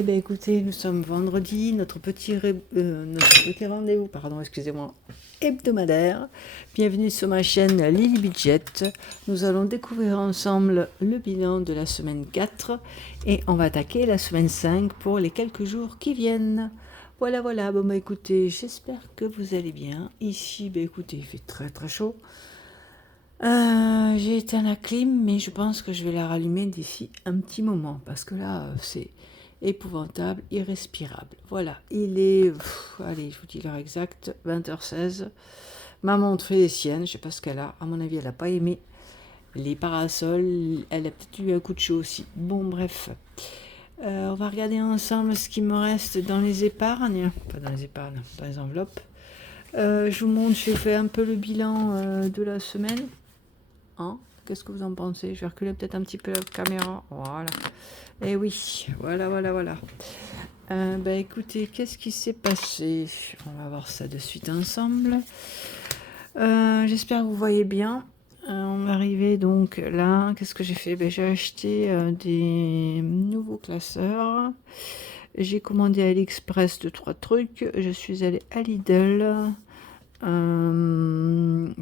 Eh bien écoutez, nous sommes vendredi, notre petit rendez-vous, excusez-moi, hebdomadaire. Bienvenue sur ma chaîne Lily Budget. Nous allons découvrir ensemble le bilan de la semaine 4 et on va attaquer la semaine 5 pour les quelques jours qui viennent. Voilà, bon bah écoutez, j'espère que vous allez bien. Ici, bah écoutez, il fait très très chaud. J'ai éteint la clim, mais je pense que je vais la rallumer d'ici un petit moment, parce que là, c'est épouvantable, irrespirable. Voilà, il est, allez, je vous dis l'heure exacte, 20h16. Ma montre fait les siennes, je sais pas ce qu'elle a. À mon avis, elle n'a pas aimé les parasols. Elle a peut-être eu un coup de chaud aussi. Bon, bref. On va regarder ensemble ce qui me reste dans les épargnes. Pas dans les épargnes, dans les enveloppes. Je vous montre, j'ai fait un peu le bilan de la semaine. Hein, qu'est-ce que vous en pensez? Je vais reculer peut-être un petit peu la caméra. Voilà. Et oui, voilà. Bah écoutez, qu'est-ce qui s'est passé? On va voir ça de suite ensemble. J'espère que vous voyez bien. On va arriver donc là. Qu'est-ce que j'ai fait? J'ai acheté des nouveaux classeurs. J'ai commandé à AliExpress 2-3 trucs. Je suis allée à Lidl.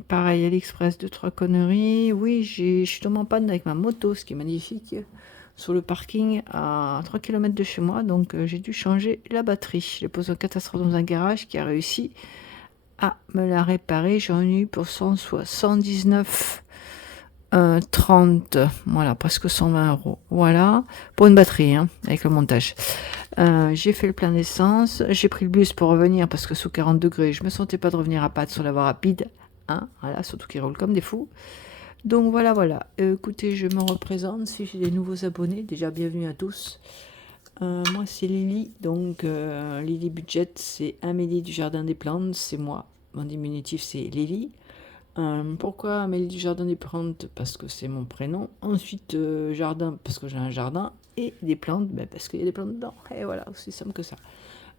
Pareil, AliExpress, 2-3 conneries. Oui, je suis tombée en panne avec ma moto, ce qui est magnifique, sur le parking à 3 km de chez moi. Donc j'ai dû changer la batterie. Je l'ai posée en catastrophe dans un garage qui a réussi à me la réparer. J'en ai eu pour 119 30, voilà, presque 120 €. Voilà, pour une batterie, hein, avec le montage. J'ai fait le plein d'essence, j'ai pris le bus pour revenir parce que sous 40 degrés, je me sentais pas de revenir à pattes sur la voie rapide, hein, voilà, surtout qu'ils roulent comme des fous. Donc voilà. Écoutez, je me représente si j'ai des nouveaux abonnés, déjà bienvenue à tous. Moi c'est Lily, donc Lily Budget, c'est Amélie du Jardin des Plantes, c'est moi. Mon diminutif c'est Lily. Pourquoi Amélie du Jardin des Plantes? Parce que c'est mon prénom. Ensuite, jardin, parce que j'ai un jardin. Et des plantes, parce qu'il y a des plantes dedans. Et voilà, aussi simple que ça.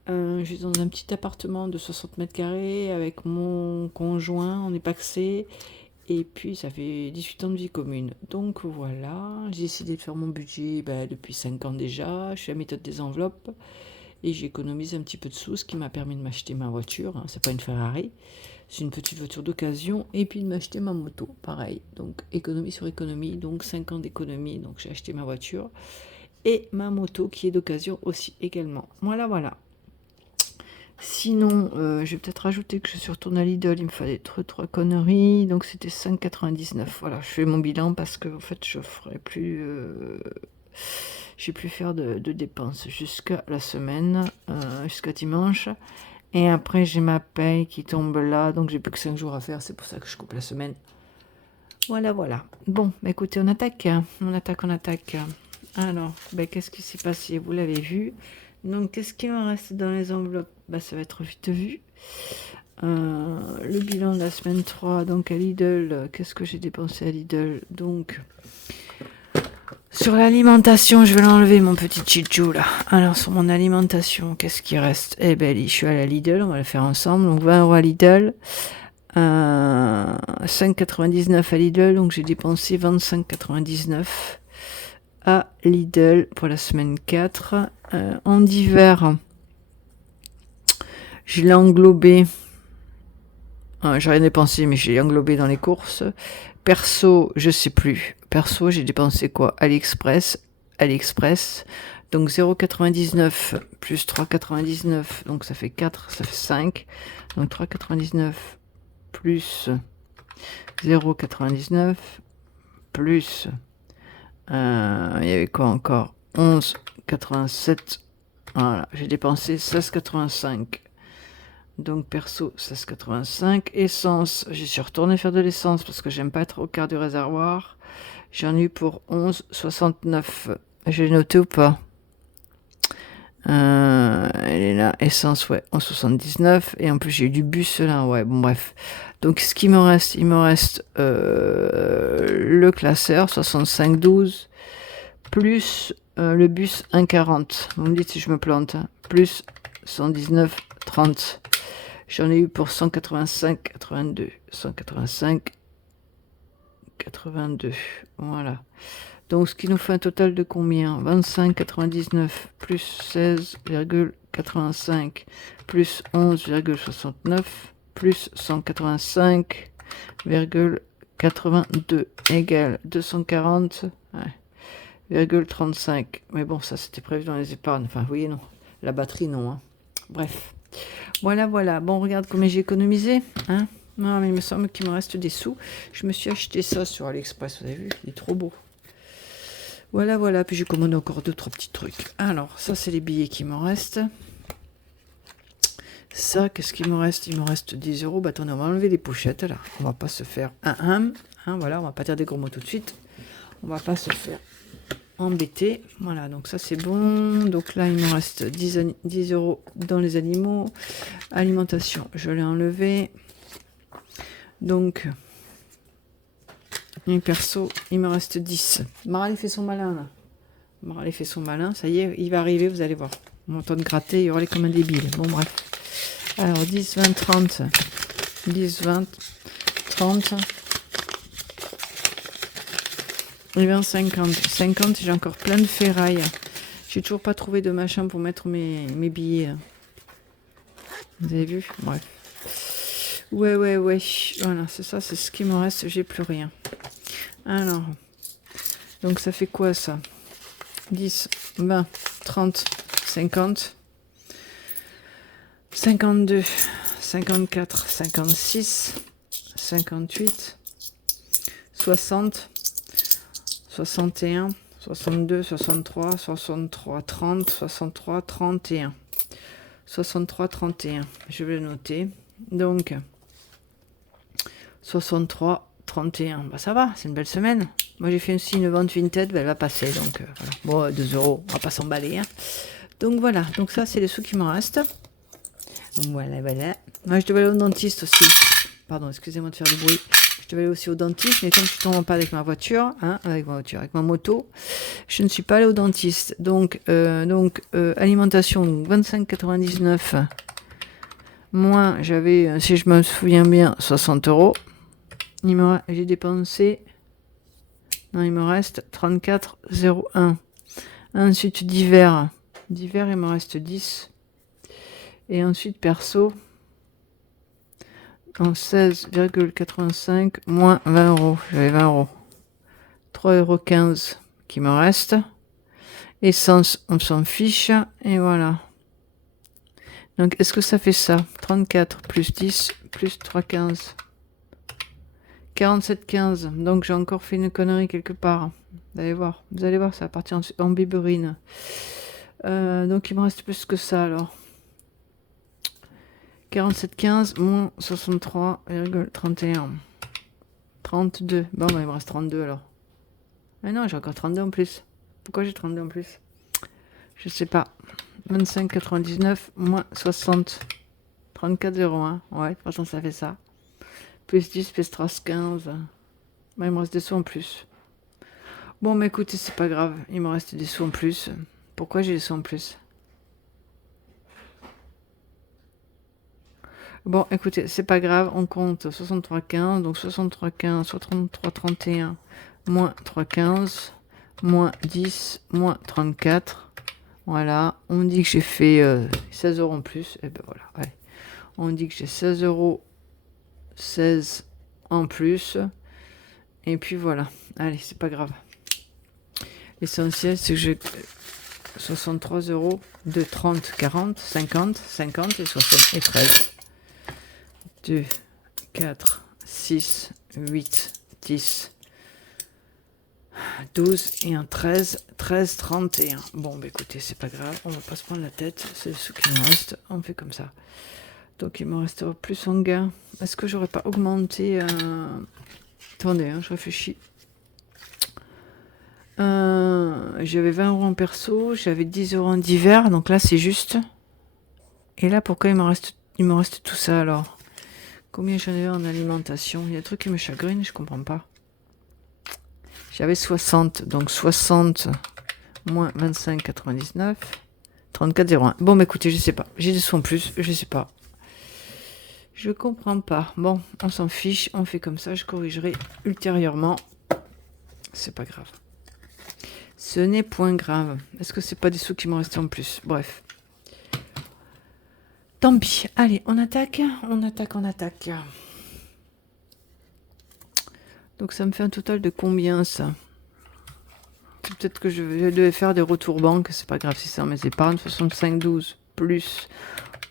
Je suis dans un petit appartement de 60 mètres carrés avec mon conjoint, on est pacsé. Et puis, ça fait 18 ans de vie commune. Donc voilà, j'ai décidé de faire mon budget depuis 5 ans déjà. Je suis à la méthode des enveloppes. Et j'économise un petit peu de sous, ce qui m'a permis de m'acheter ma voiture. Hein. C'est pas une Ferrari, c'est une petite voiture d'occasion. Et puis de m'acheter ma moto, pareil. Donc économie sur économie, donc 5 ans d'économie. Donc j'ai acheté ma voiture et ma moto qui est d'occasion aussi également. Voilà. Sinon, je vais peut-être rajouter que je suis retournée à Lidl, il me fallait 3 conneries, donc c'était 5,99. Voilà, je fais mon bilan parce que en fait je ferai plus... je vais plus faire de dépenses jusqu'à la semaine, jusqu'à dimanche. Et après, j'ai ma paye qui tombe là, donc j'ai plus que 5 jours à faire, c'est pour ça que je coupe la semaine. Voilà. Bon, écoutez, on attaque. Alors, qu'est-ce qui s'est passé? Vous l'avez vu. Donc, qu'est-ce qui me reste dans les enveloppes? Ça va être vite vu. Le bilan de la semaine 3, donc à Lidl, qu'est-ce que j'ai dépensé à Lidl? Donc... sur l'alimentation, je vais l'enlever, mon petit chichou, là. Alors, sur mon alimentation, qu'est-ce qui reste? Je suis à la Lidl, on va le faire ensemble. Donc, 20 € à Lidl. 5,99 à Lidl, donc j'ai dépensé 25,99 à Lidl pour la semaine 4. En divers, je l'ai englobé. J'ai rien dépensé, mais j'ai englobé dans les courses. Perso, je sais plus. Perso, j'ai dépensé quoi? AliExpress. Donc 0,99 plus 3,99. Donc ça fait 4, ça fait 5. Donc 3,99 plus 0,99 plus... il y avait quoi encore? 11,87. Voilà, j'ai dépensé 16,85. Donc perso 16,85. Essence, j'y suis retourné faire de l'essence parce que j'aime pas être au quart du réservoir. J'en ai eu pour 11,69. Je l'ai noté ou pas? Elle est là, essence, ouais, 11,79. Et en plus j'ai eu du bus là, ouais, bon bref. Donc ce qui me reste, il me reste le classeur 65,12 plus le bus 1,40. Vous me dites si je me plante, hein. Plus 119,30. J'en ai eu pour 185,82. 185,82. Voilà. Donc, ce qui nous fait un total de combien? 25,99 plus 16,85 plus 11,69 plus 185,82 égale 240, ouais, 35. Mais bon, ça c'était prévu dans les épargnes. Enfin, oui et non. La batterie, non. Hein. Bref. Voilà, voilà. Bon, regarde combien j'ai économisé. Hein. Non, mais il me semble qu'il me reste des sous. Je me suis acheté ça sur AliExpress. Vous avez vu? Il est trop beau. Voilà, voilà. Puis j'ai commandé encore 2-3 petits trucs. Alors, ça, c'est les billets qui me restent. Ça, qu'est-ce qu'il me reste? Il me reste 10 euros. Bah, attendez, on va enlever les pochettes, là. On va pas se faire hein, voilà, on va pas dire des gros mots tout de suite. On va pas se faire embêter. Voilà, donc ça, c'est bon. Donc là, il me reste 10 euros dans les animaux. Alimentation, je l'ai enlevé. Donc, les perso, il me reste 10. Maral, il fait son malin, là. Maral, il fait son malin. Ça y est, il va arriver, vous allez voir. Mon temps de gratter, il y aura les comme un débile. Bon, bref. Alors, 10, 20, 30. 10, 20, 30. Et 20, 50. 50, j'ai encore plein de ferraille. J'ai toujours pas trouvé de machin pour mettre mes billets. Vous avez vu? Bref. Ouais. Voilà, c'est ça, c'est ce qui me reste. J'ai plus rien. Alors, donc ça fait quoi ça? 10, 20, 30, 50, 52, 54, 56, 58, 60, 61, 62, 63, 63, 30, 63, 31. 63, 31. Je vais le noter. Donc, 63, 31. Bah, ça va, c'est une belle semaine. Moi, j'ai fait aussi une vente Vinted, bah, elle va passer. Donc, voilà. Bon, 2 euros, on va pas s'emballer. Hein. Donc, voilà. Donc, ça, c'est les sous qui me restent. Donc, voilà. Moi, je devais aller au dentiste aussi. Pardon, excusez-moi de faire du bruit. Je devais aller aussi au dentiste, mais comme je ne tombe pas avec ma voiture, avec ma moto, je ne suis pas allée au dentiste. Donc, alimentation, 25,99. Moins, j'avais, si je me souviens bien, 60 euros. J'ai dépensé. Non, il me reste 34,01. Ensuite, divers. Divers, il me reste 10. Et ensuite, perso. En 16,85 moins 20 euros. J'avais 20 euros. 3,15 € qui me reste. Essence, on s'en fiche. Et voilà. Donc, est-ce que ça fait ça? 34 plus 10 plus 3,15. 47,15. Donc, j'ai encore fait une connerie quelque part. Vous allez voir, ça va partir en biberine. Donc, il me reste plus que ça alors. 47,15 moins 63,31. 32. Bon, bah, il me reste 32 alors. Mais non, j'ai encore 32 en plus. Pourquoi j'ai 32 en plus? Je sais pas. 25,99 moins 60. 34,01. Ouais, franchement, ça fait ça. Plus 10, plus 13,15. Bah, il me reste des sous en plus. Bon, mais écoutez, c'est pas grave. Il me reste des sous en plus. Pourquoi j'ai des sous en plus? Bon, écoutez, c'est pas grave. On compte 63,15. Donc 63,15, soit 33,31, moins 3,15, moins 10, moins 34. Voilà. On dit que j'ai fait 16 euros en plus. Et ben voilà. Allez. On dit que j'ai 16 euros. 16 en plus. Et puis voilà. Allez, c'est pas grave. L'essentiel, c'est que j'ai 63 euros de 30, 40, 50, 50 et 60 et 13. 2, 4, 6, 8, 10, 12 et un 13, 13, 31. Bon, bah écoutez, c'est pas grave, on va pas se prendre la tête, c'est ce qui me reste, on fait comme ça. Donc il me restera plus en gain. Est-ce que j'aurais pas augmenté Attendez, je réfléchis. J'avais 20 euros en perso, j'avais 10 euros en divers, donc là c'est juste. Et là, pourquoi il me reste tout ça alors? Combien j'en avais en alimentation? Il y a des trucs qui me chagrinent, je comprends pas. J'avais 60, donc 60 moins 25,99, 34,01. Bon, bah écoutez, je sais pas. J'ai des sous en plus, je sais pas. Je comprends pas. Bon, on s'en fiche, on fait comme ça, je corrigerai ultérieurement. C'est pas grave. Ce n'est point grave. Est-ce que c'est pas des sous qui m'ont resté en plus? Bref. Tant pis. Allez, on attaque. On attaque, on attaque. Donc ça me fait un total de combien ça? Peut-être que je devais faire des retours banque. C'est pas grave si c'est dans mes épargnes. 65,12 plus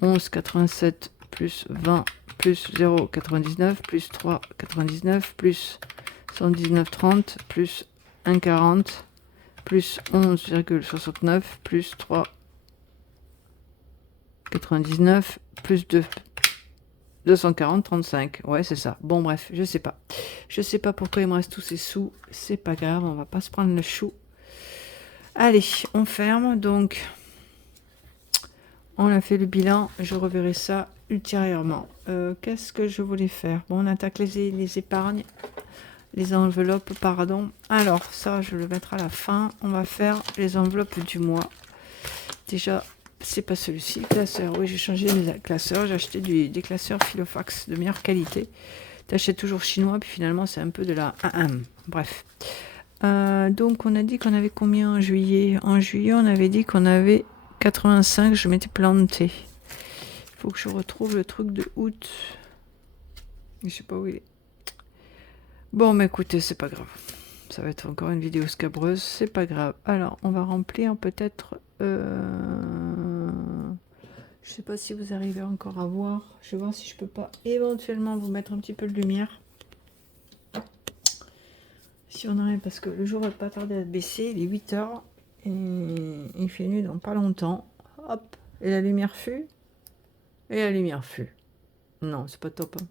11,87 plus 20 plus 0,99 plus 3,99 plus 119,30 plus 1,40 plus 11,69 plus 3,99 plus 240, 35. Ouais, c'est ça. Bon, bref, je sais pas. Je sais pas pourquoi il me reste tous ces sous. C'est pas grave, on va pas se prendre le chou. Allez, on ferme. Donc, on a fait le bilan. Je reverrai ça ultérieurement. Qu'est-ce que je voulais faire? Bon, on attaque les épargnes. Les enveloppes, pardon. Alors, ça, je vais le mettre à la fin. On va faire les enveloppes du mois. Déjà, c'est pas celui-ci, classeur. Oui, j'ai changé mes classeurs. J'ai acheté des classeurs Filofax de meilleure qualité. T'achètes toujours chinois, puis finalement, c'est un peu de la... Bref. Donc, on a dit qu'on avait combien en juillet? En juillet, on avait dit qu'on avait 85. Je m'étais planté. Il faut que je retrouve le truc de août. Je sais pas où il est. Bon, mais écoutez, c'est pas grave. Ça va être encore une vidéo scabreuse, c'est pas grave. Alors, on va remplir peut-être... Je sais pas si vous arrivez encore à voir. Je vais voir si je peux pas éventuellement vous mettre un petit peu de lumière. Si on arrive, parce que le jour va pas tarder à baisser, il est 8 h. Et il fait nuit dans pas longtemps. Hop, et la lumière fut. Et la lumière fut. Non, c'est pas top. Hein.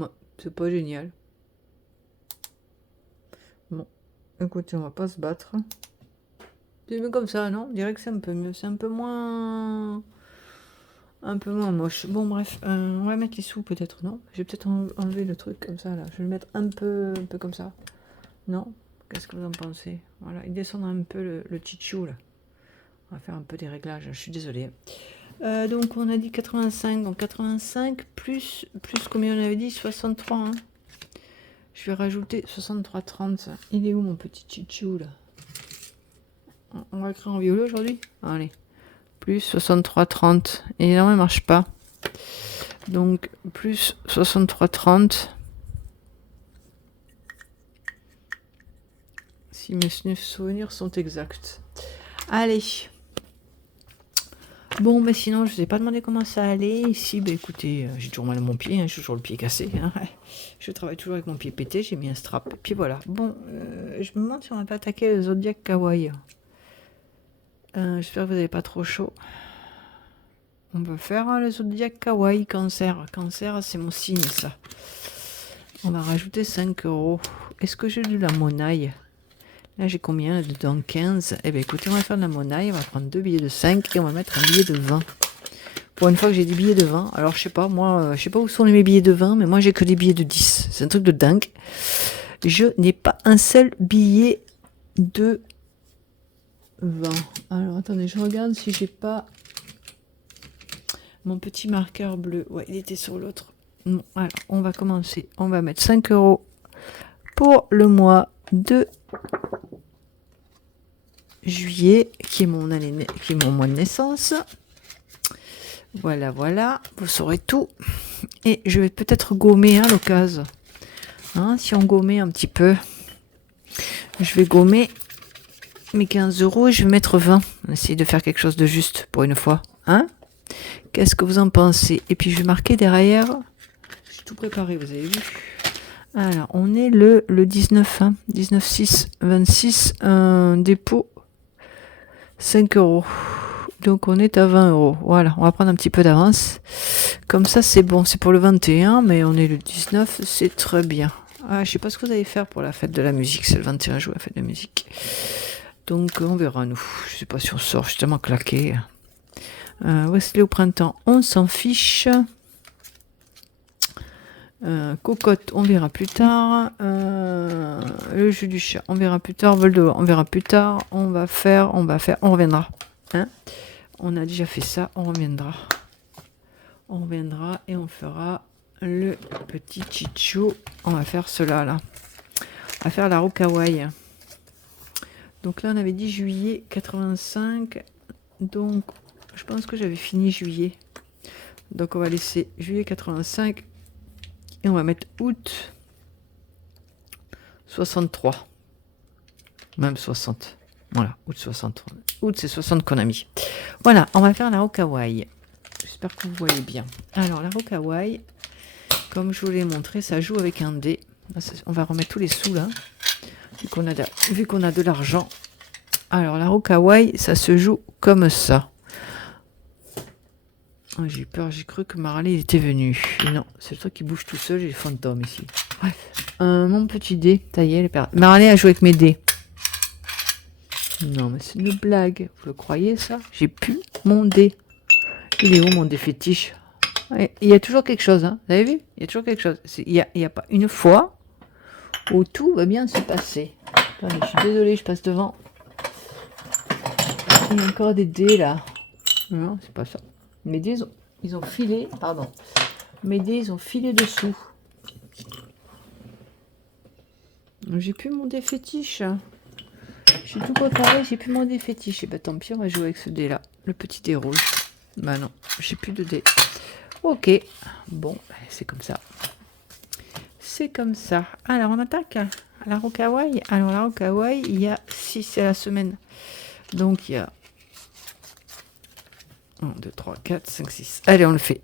Ouais, c'est pas génial. Bon, écoutez, on va pas se battre. C'est mieux comme ça, non? On dirait que c'est un peu mieux. C'est un peu moins moche. Bon, bref, on va mettre les sous peut-être, non? Je vais peut-être enlever le truc comme ça, là. Je vais le mettre un peu comme ça. Non? Qu'est-ce que vous en pensez? Voilà, il descendra un peu le chichou, là. On va faire un peu des réglages, je suis désolée. Donc, on a dit 85. Donc, 85 plus combien on avait dit? 63, hein? Je vais rajouter 63,30. Il est où, mon petit chichou, là? On va écrire en violet aujourd'hui? Allez. Plus 63,30. Et non, il marche pas. Donc, plus 63,30. Si mes souvenirs sont exacts. Allez. Bon, mais sinon, je ne vous ai pas demandé comment ça allait. Ici, bah, écoutez, j'ai toujours mal à mon pied. Hein, j'ai toujours le pied cassé. Hein. Je travaille toujours avec mon pied pété. J'ai mis un strap. Et puis voilà. Bon, je me demande si on va pas attaquer le Zodiac Kawaii. J'espère que vous n'avez pas trop chaud. On peut faire le Zodiac Kawaii Cancer. Cancer, c'est mon signe, ça. On va rajouter 5 €. Est-ce que j'ai de la monnaie? Là, j'ai combien dedans? 15. Eh bien, écoutez, on va faire de la monnaie. On va prendre 2 billets de 5 et on va mettre un billet de 20. Pour une fois que j'ai des billets de 20. Alors, je sais pas, moi, je sais pas où sont mes billets de 20, mais moi, j'ai que des billets de 10. C'est un truc de dingue. Je n'ai pas un seul billet de 20. Alors, attendez, je regarde si j'ai pas mon petit marqueur bleu. Ouais, il était sur l'autre. Bon, alors, on va commencer. On va mettre 5 € pour le mois de juillet, qui est mon mois de naissance. Voilà, voilà. Vous saurez tout. Et je vais peut-être gommer à l'occasion. Hein, si on gommait un petit peu. Je vais gommer mes 15 € et je vais mettre 20. On va essayer de faire quelque chose de juste pour une fois. Hein? Qu'est-ce que vous en pensez? Et puis je vais marquer derrière. J'ai tout préparé, vous avez vu. Alors, on est le 19, hein, 19/6/26, un dépôt 5 €. Donc on est à 20 €. Voilà, on va prendre un petit peu d'avance. Comme ça, c'est bon. C'est pour le 21, mais on est le 19, c'est très bien. Ah, je sais pas ce que vous allez faire pour la fête de la musique. C'est le 21 juin, la fête de la musique. Donc on verra, nous. Je sais pas si on sort, je suis tellement claqué. Wesley au printemps, on s'en fiche. Cocotte, on verra plus tard. Le jus du chat, on verra plus tard. Vol de on verra plus tard. On reviendra. Hein, on a déjà fait ça, on reviendra. On reviendra et on fera le petit chichou. On va faire cela là. On va faire la roue kawaii. Donc là, on avait dit juillet 85. Donc, je pense que j'avais fini juillet. Donc, on va laisser juillet 85. Et on va mettre août 63. Même 60. Voilà, août 60. Août, c'est 60 qu'on a mis. Voilà, on va faire la rocawaï. J'espère que vous voyez bien. Alors, la rocawaï, comme je vous l'ai montré, ça joue avec un dé. On va remettre tous les sous là. Vu qu'on a de l'argent. Alors, la rocawaï, ça se joue comme ça. Oh, j'ai eu peur, j'ai cru que Marley était venu. Et non, c'est le truc qui bouge tout seul, j'ai le fantôme ici. Bref. Mon petit dé, ça y est, Marley a joué avec mes dés. Non, mais c'est une blague. Vous le croyez, ça? J'ai plus mon dé. Il est où, mon dé fétiche? Ouais, il y a toujours quelque chose, hein. Vous avez vu? Il y a toujours quelque chose. Il y a pas une fois où tout va bien se passer. Attendez, je suis désolée, je passe devant. Il y a encore des dés, là. Non, c'est pas ça. Mes dés, ils ont filé. Pardon. Mes dés, ils ont filé dessous. J'ai plus mon dé fétiche. J'ai tout préparé, j'ai plus mon dé fétiche. Et bah tant pis, on va jouer avec ce dé là. Le petit dé rouge. Bah non, j'ai plus de dé. Ok. Bon, c'est comme ça. C'est comme ça. Alors on attaque à la rocawaï. Alors la rocawaï, il y a 6, c'est la semaine. Donc il y a 1, 2, 3, 4, 5, 6. Allez, on le fait.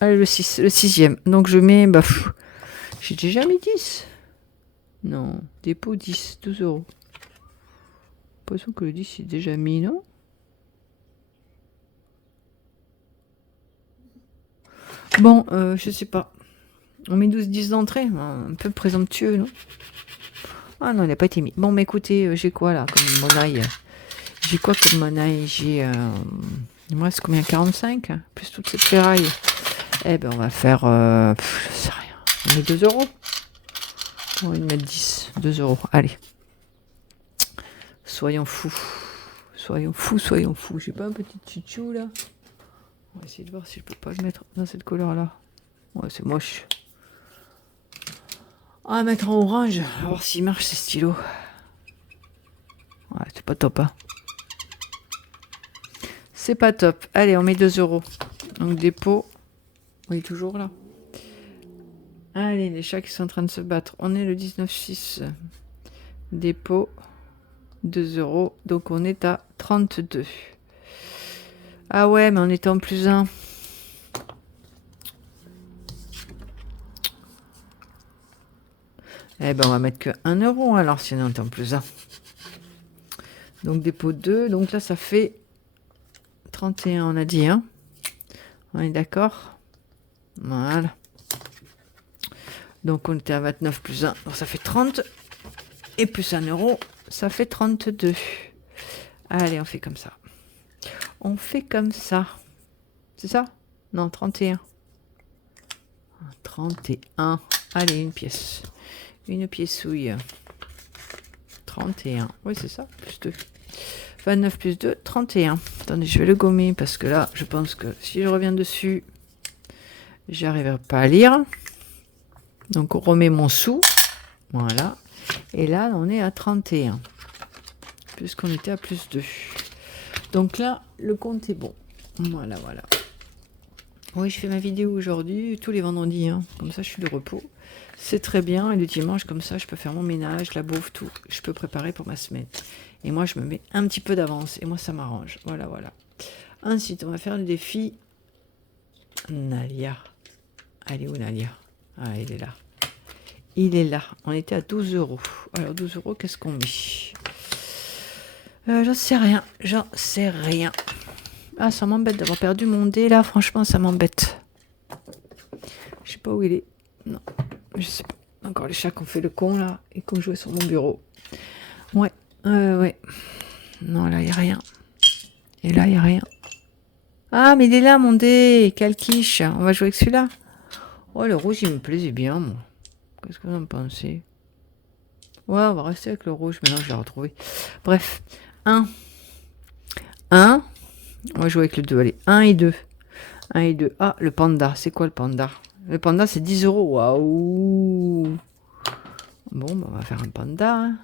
Allez, le 6, le 6e. Donc je mets, bah, j'ai déjà mis 10. Non, dépôt 10, 12 euros. J'ai l'impression que le 10 est déjà mis, non? Bon, je sais pas. On met 12-10 d'entrée, un peu présomptueux, non? Ah non, il n'a pas été mis. Bon, mais écoutez, j'ai quoi là comme monnaie? J'ai quoi comme monnaie? J'ai... il me reste combien? 45? Plus toute cette ferraille. Eh ben, on va faire... je sais rien. On met 2 euros. On va y mettre 10. 2 euros. Allez. Soyons fous. Soyons fous, soyons fous. J'ai pas un petit tchitchou là? On va essayer de voir si je peux pas le mettre dans cette couleur là. Ouais, c'est moche. On va mettre en orange. On va voir s'il marche ces stylos. Ouais, c'est pas top, hein. C'est pas top. Allez, on met 2 euros. Donc dépôt. On est toujours là. Allez, les chats qui sont en train de se battre. On est le 19,6. Dépôt. 2 euros. Donc on est à 32. Ah ouais, mais on est en plus 1. Eh ben on va mettre que 1 euro alors si on est en plus 1. Donc dépôt 2. Donc là ça fait 31 on a dit. Hein, on est d'accord. Voilà. Donc on était à 29 plus 1. Donc ça fait 30. Et plus 1 euro. Ça fait 32. Allez, on fait comme ça. On fait comme ça. C'est ça? Non, 31. 31. Allez, une pièce. Une pièceuille. 31. Oui, c'est ça. Plus 2. 29 plus 2, 31. Attendez, je vais le gommer parce que là, je pense que si je reviens dessus, j'arriverai pas à lire. Donc, on remet mon sou. Voilà. Et là, on est à 31. Puisqu'on était à plus 2. Donc là, le compte est bon. Voilà, voilà. Oui, je fais ma vidéo aujourd'hui, tous les vendredis. Hein. Comme ça, je suis de repos. C'est très bien. Et le dimanche, comme ça, je peux faire mon ménage, la bouffe, tout. Je peux préparer pour ma semaine. Et moi, je me mets un petit peu d'avance. Et moi, ça m'arrange. Voilà, voilà. Ensuite, on va faire le défi Nalia. Elle est où, Nalia? Ah, il est là. Il est là. On était à 12 euros. Alors, 12 euros, qu'est-ce qu'on met? J'en sais rien. J'en sais rien. Ah, ça m'embête d'avoir perdu mon dé, là. Franchement, ça m'embête. Je sais pas où il est. Non, je sais pas. Encore les chats qui ont fait le con, là. Et qui ont joué sur mon bureau. Ouais. Ouais. Non, là, il n'y a rien. Et là, il n'y a rien. Ah, mais il est là, mon dé. Quelle quiche. On va jouer avec celui-là. Oh, le rouge, il me plaisait bien, moi. Qu'est-ce que vous en pensez? Ouais, on va rester avec le rouge. Maintenant, je l'ai retrouvé. Bref. 1. On va jouer avec le 2. Allez, 1 et 2. 1 et 2. Ah, le panda. C'est quoi le panda? Le panda, c'est 10 euros. Waouh. Bon, bah, on va faire un panda. Hein.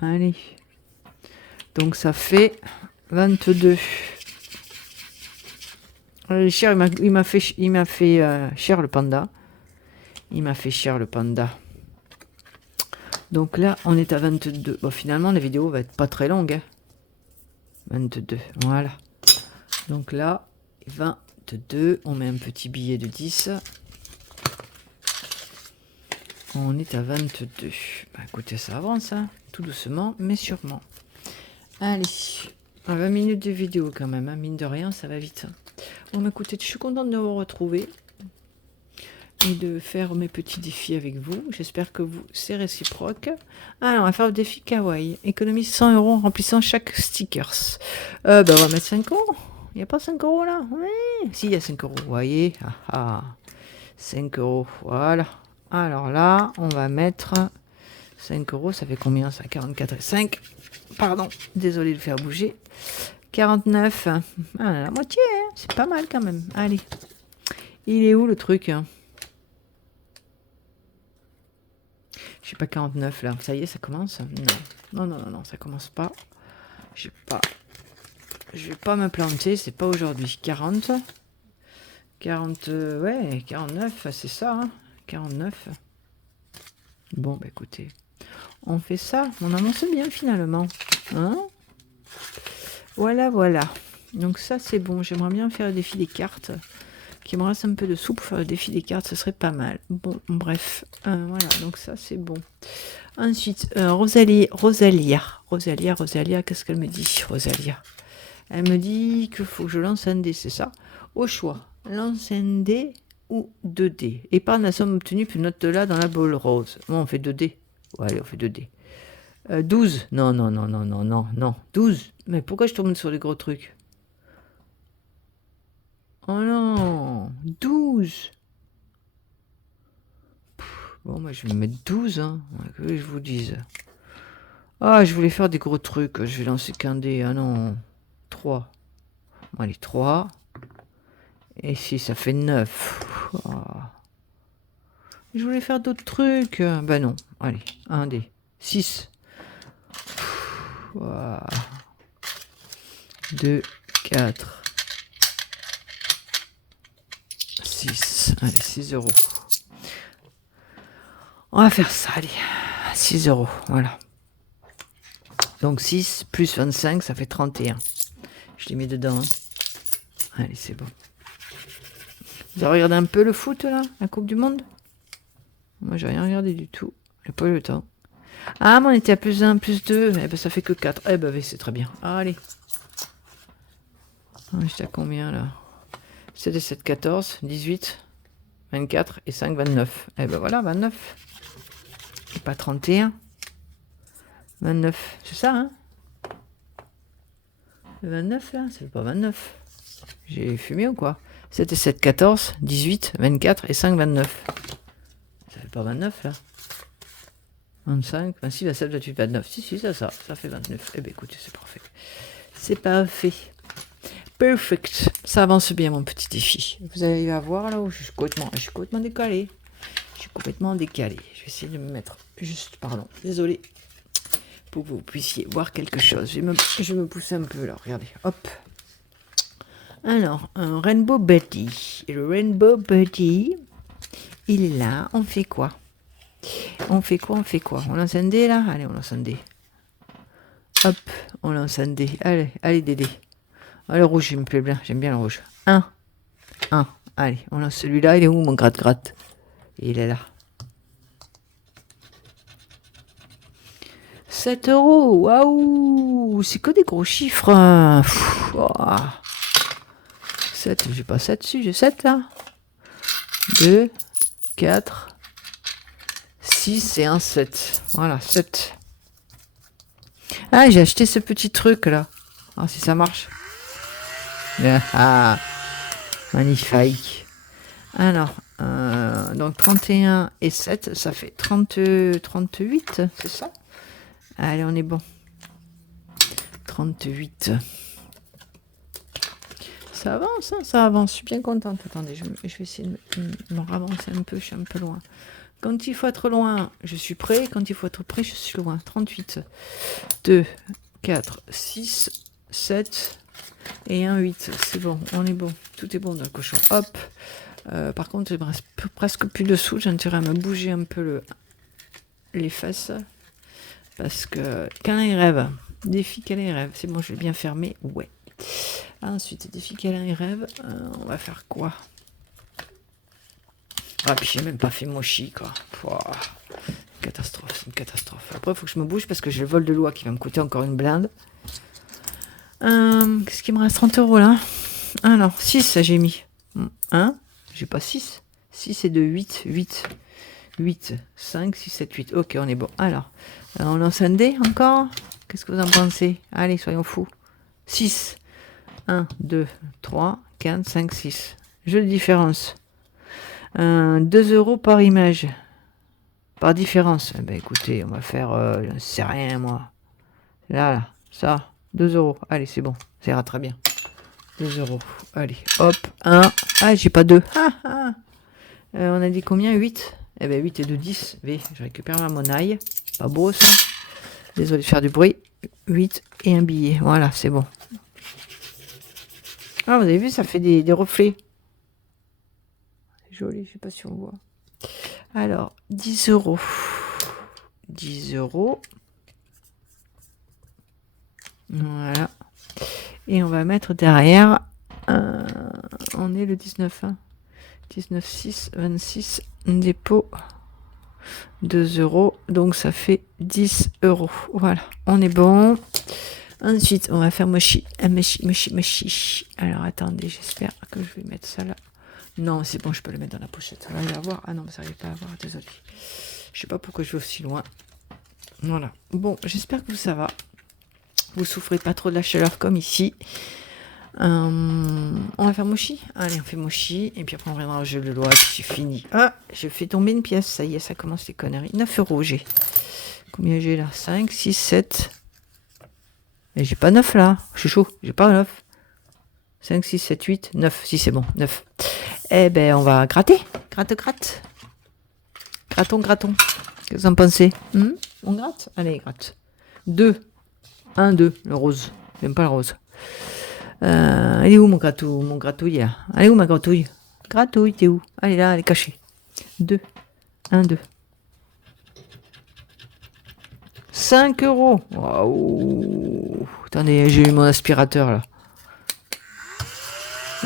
Allez. Donc ça fait 22. Cher, il m'a fait cher le panda. Il m'a fait cher le panda. Donc là, on est à 22. Bon, finalement, la vidéo va être pas très longue. Hein. 22, voilà. Donc là, 22. On met un petit billet de 10. On est à 22. Bah, écoutez, ça avance, hein. Tout doucement, mais sûrement. Allez, 20 minutes de vidéo quand même. Hein. Mine de rien, ça va vite. Bon, écoutez, je suis contente de vous retrouver et de faire mes petits défis avec vous. J'espère que c'est réciproque. Alors, on va faire le défi kawaii. Économise 100 € en remplissant chaque stickers. On va mettre 5 euros. Il n'y a pas 5 € là? Oui. Si, il y a 5 €. Vous voyez? 5 €. Voilà. Alors là, on va mettre 5 €. Ça fait combien ça? 44,5. Pardon. Désolé de le faire bouger. 49. La moitié. Hein. C'est pas mal quand même. Allez. Il est où le truc hein? Je sais pas 49 là. Ça y est, ça commence? Non, ça commence pas. Je vais pas me planter, c'est pas aujourd'hui. 40. 40, ouais, 49, c'est ça, hein. 49. Bon, bah écoutez, on fait ça. On avance bien finalement. Hein? Voilà. Donc ça, c'est bon. J'aimerais bien faire le défi des cartes. Qu'il me reste un peu de sous pour faire le défi des cartes, ce serait pas mal. Bon, bref. Voilà, donc ça, c'est bon. Ensuite, Rosalia, qu'est-ce qu'elle me dit, Rosalia? Elle me dit qu'il faut que je lance un dé, c'est ça? Au choix, lance un dé ou 2 dés. Épargne la somme obtenue, puis note-la dans la boule rose. Bon, on fait 2 dés. Ouais, allez, on fait 2 dés. 12. Non. 12. Mais pourquoi je tourne sur les gros trucs? Oh non, 12. Bon, moi, je vais mettre 12, hein. Que je vous dise. Ah, je voulais faire des gros trucs. Je vais lancer qu'un dé. Ah non. 3. Bon, allez, 3. Et si, ça fait 9. Oh. Je voulais faire d'autres trucs. Ben non. Allez, 1 dé. 6. 2, 4. 6. Allez, 6 €. On va faire ça, allez. 6 €, voilà. Donc 6 plus 25, ça fait 31. Je les mets dedans. Hein. Allez, c'est bon. Vous avez regardé un peu le foot, là? La Coupe du Monde? Moi, j'ai rien regardé du tout. J'ai pas eu le temps. Ah, mais on était à plus 1, plus 2. Eh ben, ça fait que 4. Eh ben, c'est très bien. Allez. J'étais à combien, là? 7 et 7, 14. 18. 24 et 5, 29. Eh ben, voilà, 29. Et pas 31. 29. C'est ça, hein? Le 29, là? C'est pas 29. J'ai fumé ou quoi? 7 et 7, 14. 18, 24 et 5, 29. Ça fait pas 29, là? 25, 26, 27, 28, 29. Si, ça fait 29. Eh bien, écoutez, c'est parfait. C'est parfait. Perfect. Ça avance bien, mon petit défi. Vous allez voir, là où je suis complètement décalé. Je suis complètement décalé. Je vais essayer de me mettre juste, pardon, désolé, pour que vous puissiez voir quelque chose. Je vais me pousser un peu, là, regardez, hop. Alors, un Rainbow Buddy. Et le Rainbow Buddy, il est là. On fait quoi? On On lance un dé, là? Allez, on lance un dé. Hop, on lance un dé. Allez, Dédé. Ah, le rouge, il me plaît bien. J'aime bien le rouge. 1. Allez, on lance celui-là. Il est où, mon gratte-gratte? Il est là. 7 €. Waouh! C'est que des gros chiffres. 7, j'ai pas 7 dessus. J'ai 7, là. 2, 4, 6 et un 7. Voilà, 7. Ah, j'ai acheté ce petit truc, là. Ah, si ça marche. Magnifique. Alors, donc 31 et 7, ça fait 38, c'est ça? Allez, on est bon. 38. Ça avance, hein, ça avance. Je suis bien contente. Attendez, je vais essayer de me ravancer un peu. Je suis un peu loin. Quand il faut être loin, je suis près. Quand il faut être près, je suis loin. 38. 2, 4, 6, 7 et un 8. C'est bon, on est bon. Tout est bon dans le cochon. Hop. Par contre, il me reste presque plus de sous. J'ai intérêt à me bouger un peu les fesses. Parce que câlin et rêve. Défi câlin et rêve. C'est bon, je vais bien fermer. Ouais. Ensuite, défi câlin et rêve. On va faire quoi? Ah, puis j'ai même pas fait mochi, quoi. Pouah. Catastrophe, c'est une catastrophe. Après, il faut que je me bouge parce que j'ai le vol de loi qui va me coûter encore une blinde. Qu'est-ce qui me reste? 30 € là. Ah non, 6 j'ai mis. Hein? J'ai pas 6. 6 et 2, 8. 8, 5, 6, 7, 8. Ok, on est bon. Alors on lance un dé encore. Qu'est-ce que vous en pensez? Allez, soyons fous. 6. 1, 2, 3, 4, 5, 6. Jeu de différence. 2 € par image. Par différence. Eh ben écoutez, on va faire... j'en sais rien, moi. Là, ça. 2 €. Allez, c'est bon. Ça ira très bien. 2 €. Allez, hop. 1. Ah, j'ai pas 2. On a dit combien? 8. Eh ben 8 et 2, 10. V, je récupère ma monnaie. Pas beau, ça. Désolé de faire du bruit. 8 et un billet. Voilà, c'est bon. Ah, vous avez vu, ça fait des reflets. C'est joli, je sais pas si on voit. Alors, 10 €. 10 €. Voilà. Et on va mettre derrière. On est le 19. 19, 6, 26. Dépôt. 2 €. Donc ça fait 10 €. Voilà. On est bon. Ensuite, on va faire mochi. Mochi. Alors attendez, j'espère que je vais mettre ça là. Non, c'est bon, je peux le mettre dans la pochette. Ça va y avoir. Ah non, ça n'arrive pas à avoir. Désolé. Je sais pas pourquoi je vais aussi loin. Voilà. Bon, j'espère que ça va. Vous souffrez pas trop de la chaleur comme ici. On va faire mochi. Allez, on fait mochi. Et puis après, on reviendra au jeu de loi. Puis c'est fini. Ah, je fais tomber une pièce. Ça y est, ça commence les conneries. 9 € j'ai. Combien j'ai là? 5, 6, 7. Et j'ai pas 9 là. Je suis chaud. J'ai pas 9. 5, 6, 7, 8, 9. Si, c'est bon. 9. Eh ben, on va gratter. Gratte. Grattons. Qu'est-ce que vous en pensez? On gratte? Allez, gratte. 2. 1, 2. Le rose. J'aime pas le rose. Elle est où mon gratouille là? Elle est où ma gratouille? Gratouille, t'es où? Elle est là, elle est cachée. 2. 1, 2. 5 €. Waouh. Attendez, j'ai eu mon aspirateur là.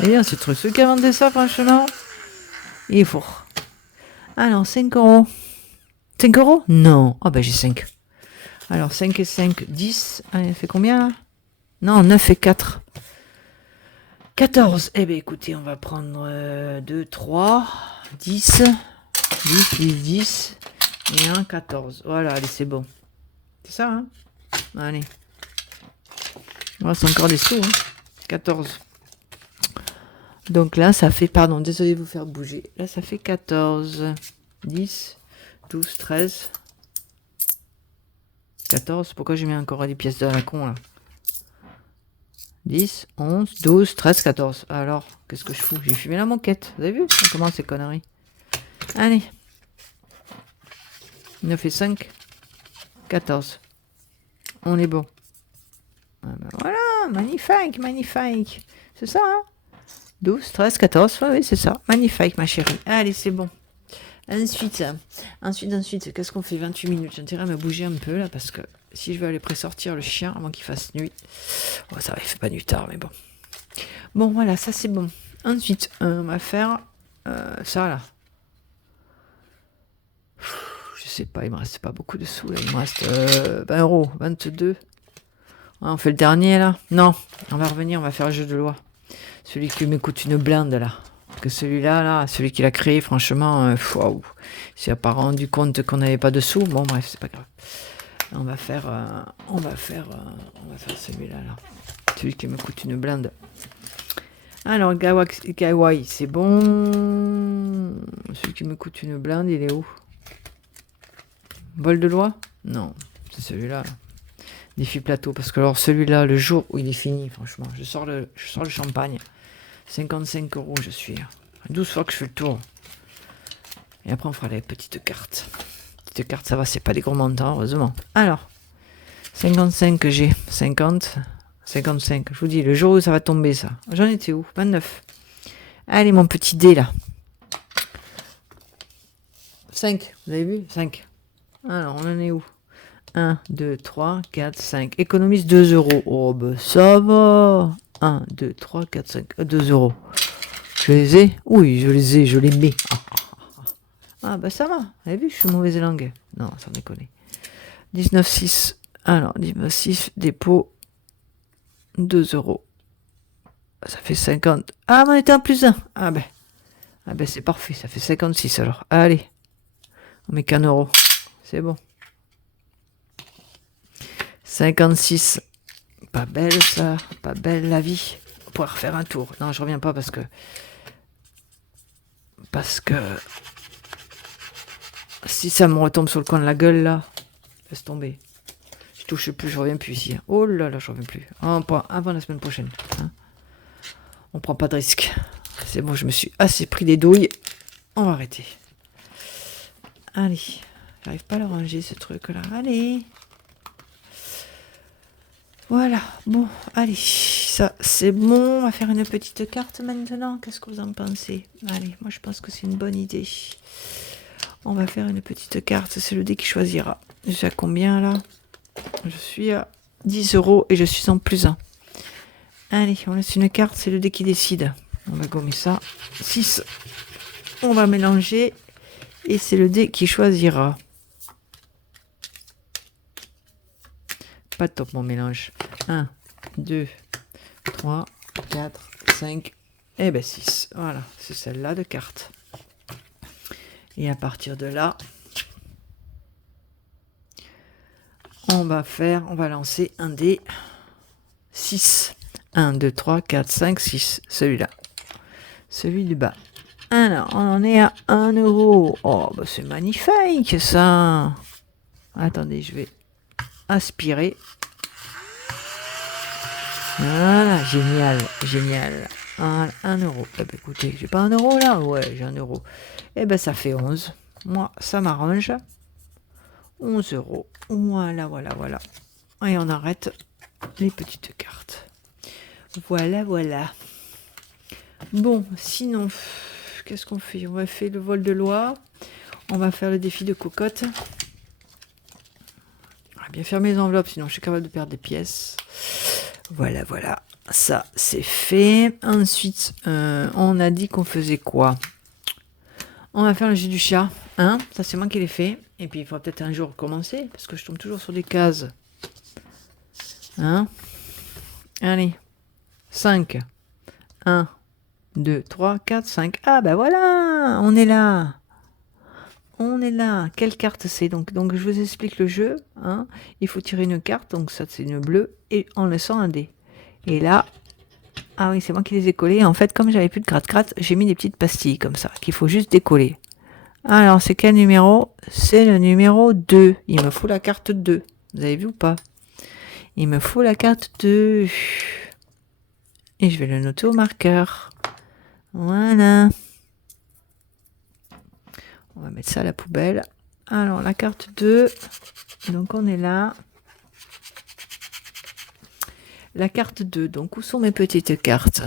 Et bien, c'est ceux qui a vendu ça, franchement. Il est fort. Alors, 5 €. 5 €? Non. Ah, ben j'ai 5. Alors, 5 et 5, 10. Allez, ça fait combien là? Non, 9 et 4. 14. Eh bien, écoutez, on va prendre 2, 3, 10. 10. Et 1, 14. Voilà, allez, c'est bon. C'est ça, hein? Allez. Voilà, c'est encore des sous, hein? 14. Donc là, ça fait... Pardon, désolé de vous faire bouger. Là, ça fait 14. 10, 12, 13. 14. Pourquoi j'ai mis encore des pièces de la con, là? 10, 11, 12, 13, 14. Alors, qu'est-ce que je fous? J'ai fumé la moquette. Vous avez vu? On commence ces conneries. Allez. 9 et 5. 14. On est bon. Ah ben voilà, magnifique. C'est ça, hein? 12, 13, 14. Oui, c'est ça. Magnifique, ma chérie. Allez, c'est bon. Ensuite, qu'est-ce qu'on fait? 28 minutes. J'ai intérêt à me bouger un peu, là, parce que si je veux aller pressortir le chien avant qu'il fasse nuit. Oh, ça va, il fait pas nuit tard, mais bon. Bon, voilà, ça c'est bon. Ensuite, on va faire ça, là. Je sais pas, il me reste pas beaucoup de sous, là. Il me reste 20 €, 22. Ouais, on fait le dernier, là. Non, on va revenir, on va faire le jeu de loi. Celui qui me coûte une blinde, là. Parce que celui-là, là, celui qui l'a créé, franchement, waouh. Il s'est pas rendu compte qu'on n'avait pas de sous. Bon, bref, c'est pas grave. On va faire celui-là, là. Celui qui me coûte une blinde. Alors, Gawai, c'est bon. Celui qui me coûte une blinde, il est où? Bol de loi? Non, c'est celui-là. Défi plateau. Parce que alors, celui-là, le jour où il est fini, franchement, je sors le champagne. 55 €, je suis. 12 fois que je fais le tour. Et après, on fera les petites cartes. Petites cartes, ça va, c'est pas des gros montants, heureusement. Alors, 55 que j'ai. 50. 55. Je vous dis, le jour où ça va tomber, ça. J'en étais où? 29. Allez, mon petit dé, là. 5. Vous avez vu? 5. Alors, on en est où? 1, 2, 3, 4, 5. Économise 2 euros. Oh, ben ça va. 1, 2, 3, 4, 5. 2 euros. Je les ai? Oui, je les ai, je les mets. Ah, bah ça va. Vous avez vu, je suis mauvaise langue. Non, sans déconner. 19,6. Alors, 19,6, dépôt. 2 euros. Ça fait 50. Ah, mais on était en plus 1. Ah ben c'est parfait. Ça fait 56 alors. Allez. On met qu'un euro. C'est bon. 56. Pas belle ça. Pas belle la vie. On pourra refaire un tour. Non, je reviens pas parce que si ça me retombe sur le coin de la gueule là, laisse tomber. Je touche plus, je reviens plus ici. Oh là là, je reviens plus. Avant la semaine prochaine. Hein. On prend pas de risque. C'est bon, je me suis assez pris des douilles. On va arrêter. Allez. J'arrive pas à le ranger ce truc là. Allez. Voilà. Bon, allez. Ça, c'est bon. On va faire une petite carte maintenant. Qu'est-ce que vous en pensez? Allez, moi je pense que c'est une bonne idée. On va faire une petite carte. C'est le dé qui choisira. Je suis à combien là? Je suis à 10 euros et je suis en plus 1. Allez, on laisse une carte. C'est le dé qui décide. On va gommer ça. 6. On va mélanger. Et c'est le dé qui choisira. Pas top mon mélange. 1, 2, 3, 4, 5. Et ben 6. Voilà, c'est celle-là de carte. Et à partir de là, on va lancer un dé 6. 1, 2, 3, 4, 5, 6. Celui-là. Celui du bas. Alors, on en est à 1 euro. Oh, bah c'est magnifique ça. Attendez, je vais aspirer. Voilà, génial, génial. 1 euro. Eh ben, écoutez, j'ai pas 1 euro là? Ouais, j'ai 1 euro. Eh ben, ça fait 11. Moi, ça m'arrange. 11 euros. Voilà, voilà, voilà. Et on arrête les petites cartes. Voilà, voilà. Bon, sinon, qu'est-ce qu'on fait? On va faire le vol de loi. On va faire le défi de cocotte. On va bien fermer les enveloppes, sinon je suis capable de perdre des pièces. Voilà, voilà. Ça, c'est fait. Ensuite, on a dit qu'on faisait quoi? On va faire le jeu du chat. Hein, ça, c'est moi qui l'ai fait. Et puis, il faudra peut-être un jour recommencer, parce que je tombe toujours sur des cases. Hein? Allez. 5. 1, 2, 3, 4, 5. Ah, ben voilà! On est là! On est là. Quelle carte c'est? Donc, je vous explique le jeu. Hein. Il faut tirer une carte. Donc, ça, c'est une bleue. Et en laissant un dé. Et là... Ah oui, c'est moi qui les ai collés. En fait, comme j'avais plus de gratte-gratte, j'ai mis des petites pastilles comme ça, qu'il faut juste décoller. Alors, c'est quel numéro? C'est le numéro 2. Il me faut la carte 2. Vous avez vu ou pas? Il me faut la carte 2. Et je vais le noter au marqueur. Voilà. On va mettre ça à la poubelle. Alors, la carte 2. Donc, on est là. La carte 2. Donc, où sont mes petites cartes?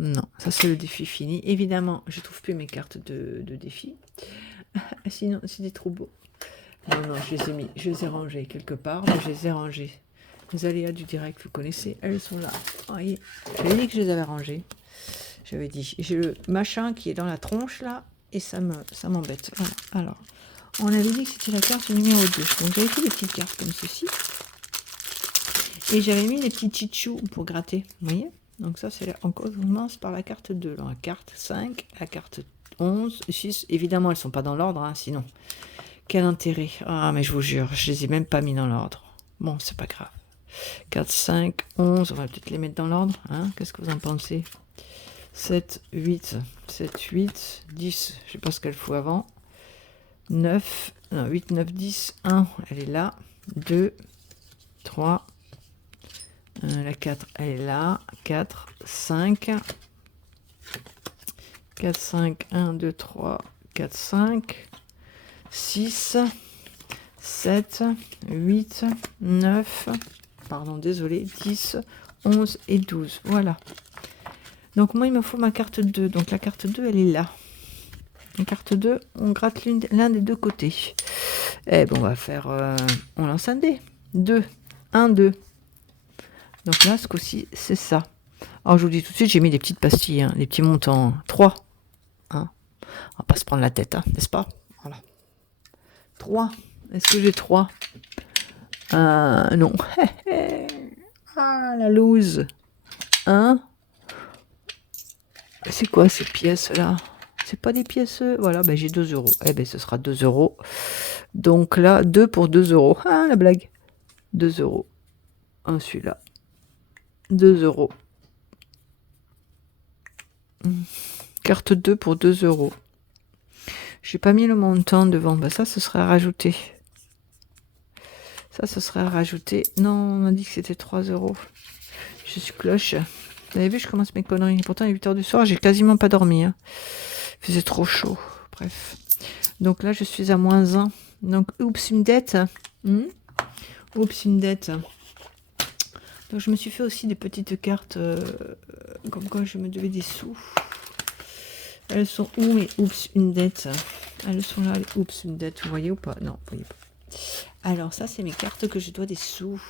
Non, ça c'est le défi fini. Évidemment, je trouve plus mes cartes de défi. Sinon, c'est des trous beaux. Non, je les ai mis, je les ai rangées quelque part, mais je les ai rangées. Les aléas du direct, vous connaissez, elles sont là. Voyez, j'avais dit que je les avais rangées. J'avais dit, j'ai le machin qui est dans la tronche là, et ça m'embête. Voilà. Alors, on avait dit que c'était la carte numéro 2. Donc j'avais fait des petites cartes comme ceci. Et j'avais mis des petits chichous pour gratter, vous voyez. Donc ça, on commence par la carte 2. La carte 5, la carte 11, 6. Évidemment, elles ne sont pas dans l'ordre, hein, sinon. Quel intérêt? Ah, mais je vous jure, je les ai même pas mis dans l'ordre. Bon, c'est pas grave. 4, 5, 11, on va peut-être les mettre dans l'ordre. Hein. Qu'est-ce que vous en pensez? 7, 8, 7, 8, 10, je sais pas ce qu'elle faut avant. 9, non, 8, 9, 10, 1, elle est là. 2, 3, la 4, elle est là. 4, 5. 4, 5, 1, 2, 3, 4, 5. 6, 7, 8, 9, pardon, désolé, 10, 11 et 12. Voilà. Donc moi, il me faut ma carte 2. Donc la carte 2, elle est là. La carte 2, on gratte l'un des deux côtés. Eh ben, on va faire... on lance un dé. 2. 1, 2. Donc là, ce coup-ci, c'est ça. Alors, je vous dis tout de suite, j'ai mis des petites pastilles, hein, des petits montants. 3. Hein. On va pas se prendre la tête, hein, n'est-ce pas? Voilà. 3. Est-ce que j'ai 3? Non. Ah, la loose. 1. C'est quoi ces pièces-là? C'est pas des pièces... Voilà, ben j'ai 2 euros. Eh ben, ce sera 2 euros. Donc là, 2 pour 2 euros. Ah, la blague. 2 euros. Un celui-là. 2 euros. Carte 2 pour 2 euros. J'ai pas mis le montant devant. Bah ça, ce serait à rajouter. Ça, ce serait à rajouter. Non, on m'a dit que c'était 3 euros. Je suis cloche. Vous avez vu, je commence mes conneries. Pourtant, il est 8 heures du soir, j'ai quasiment pas dormi. Hein. Il faisait trop chaud. Bref. Donc là, je suis à moins 1. Donc, oups, une dette. Oups, une dette. Donc, je me suis fait aussi des petites cartes comme quoi je me devais des sous. Elles sont où mes oups, une dette? Elles sont là, les oups, une dette. Vous voyez ou pas? Non, vous voyez pas. Alors, ça, c'est mes cartes que je dois des sous.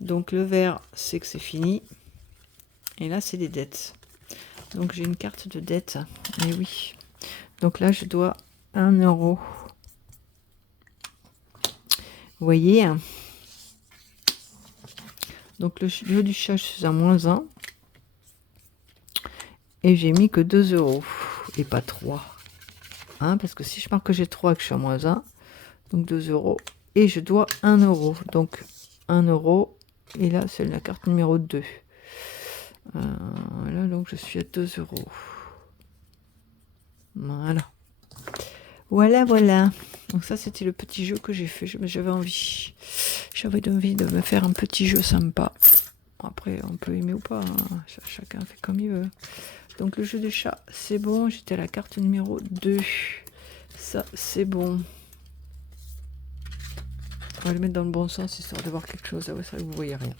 Donc, le vert, c'est que c'est fini. Et là, c'est des dettes. Donc, j'ai une carte de dette. Et oui. Donc là, je dois 1 euro. Vous voyez? Donc, le jeu du chat, je suis à moins 1. Et j'ai mis que 2 euros. Et pas 3. Hein, parce que si je marque que j'ai 3 et que je suis à moins 1, donc 2 euros. Et je dois 1 euro. Donc 1 euro. Et là, c'est la carte numéro 2. Voilà, donc je suis à 2 euros. Voilà. Voilà, voilà. Donc ça, c'était le petit jeu que j'ai fait. J'avais envie de me faire un petit jeu sympa. Après, on peut aimer ou pas. Hein. Chacun fait comme il veut. Donc le jeu de chat, c'est bon. J'étais à la carte numéro 2. Ça, c'est bon. On va le mettre dans le bon sens, histoire de voir quelque chose. Ah ouais, ça, vous voyez rien.